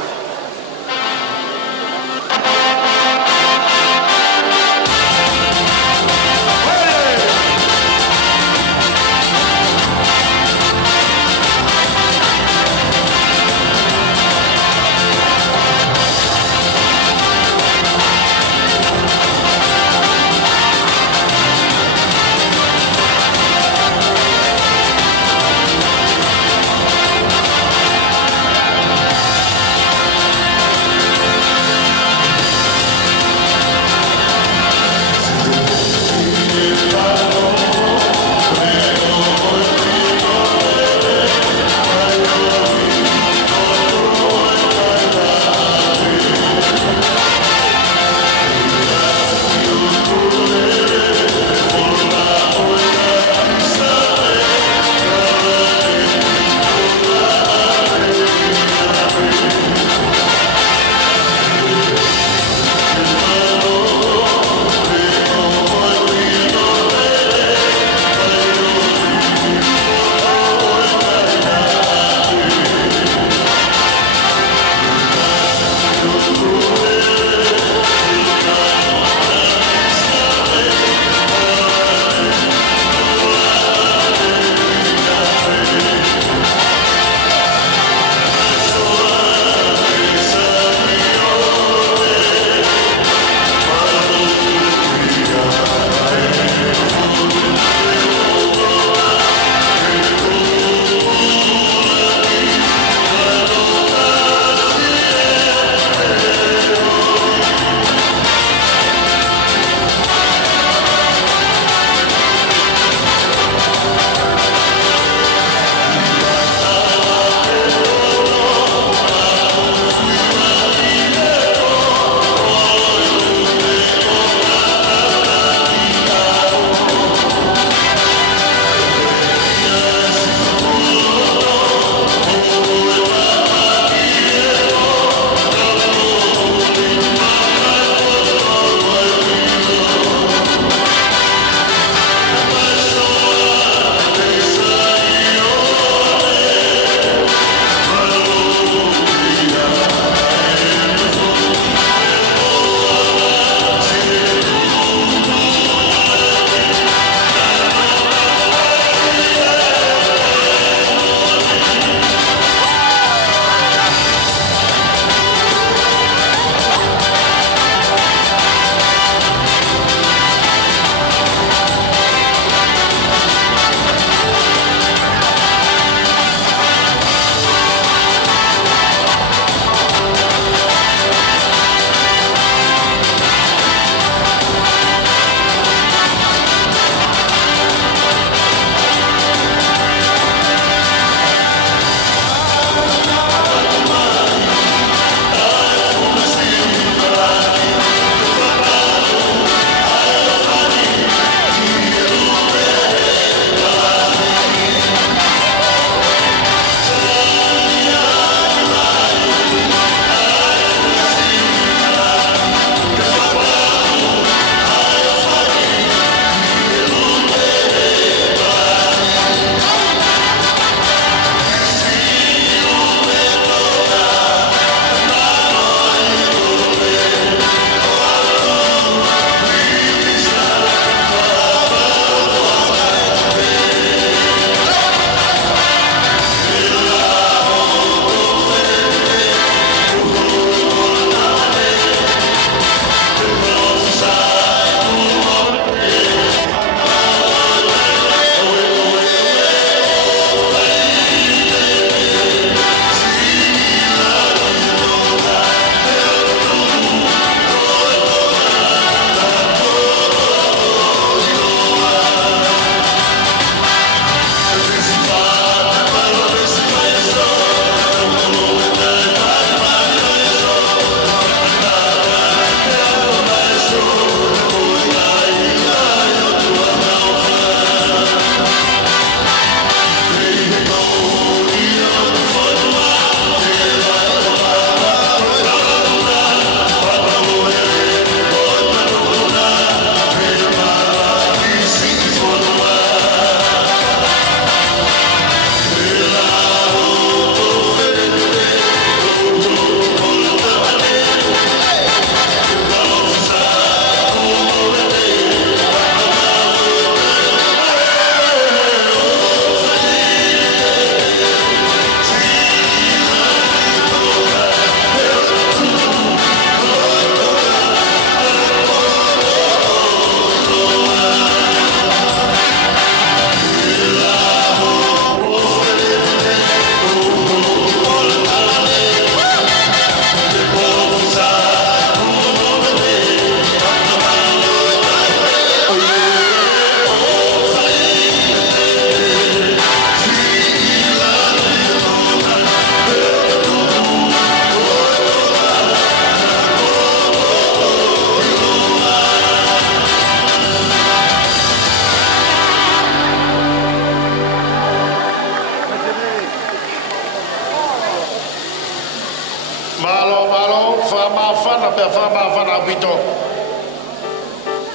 whamawhana pe whamawhana wito.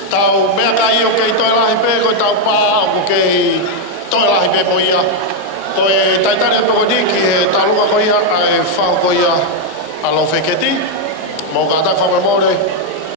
Tau mea ka i o kei toi lahi pe koe tau pā au kei toi lahi pe mo ia. Koe taitare pe koe niki he talunga ko ia e whau ko ia a Loufeketi. Mō ka tak whamamore.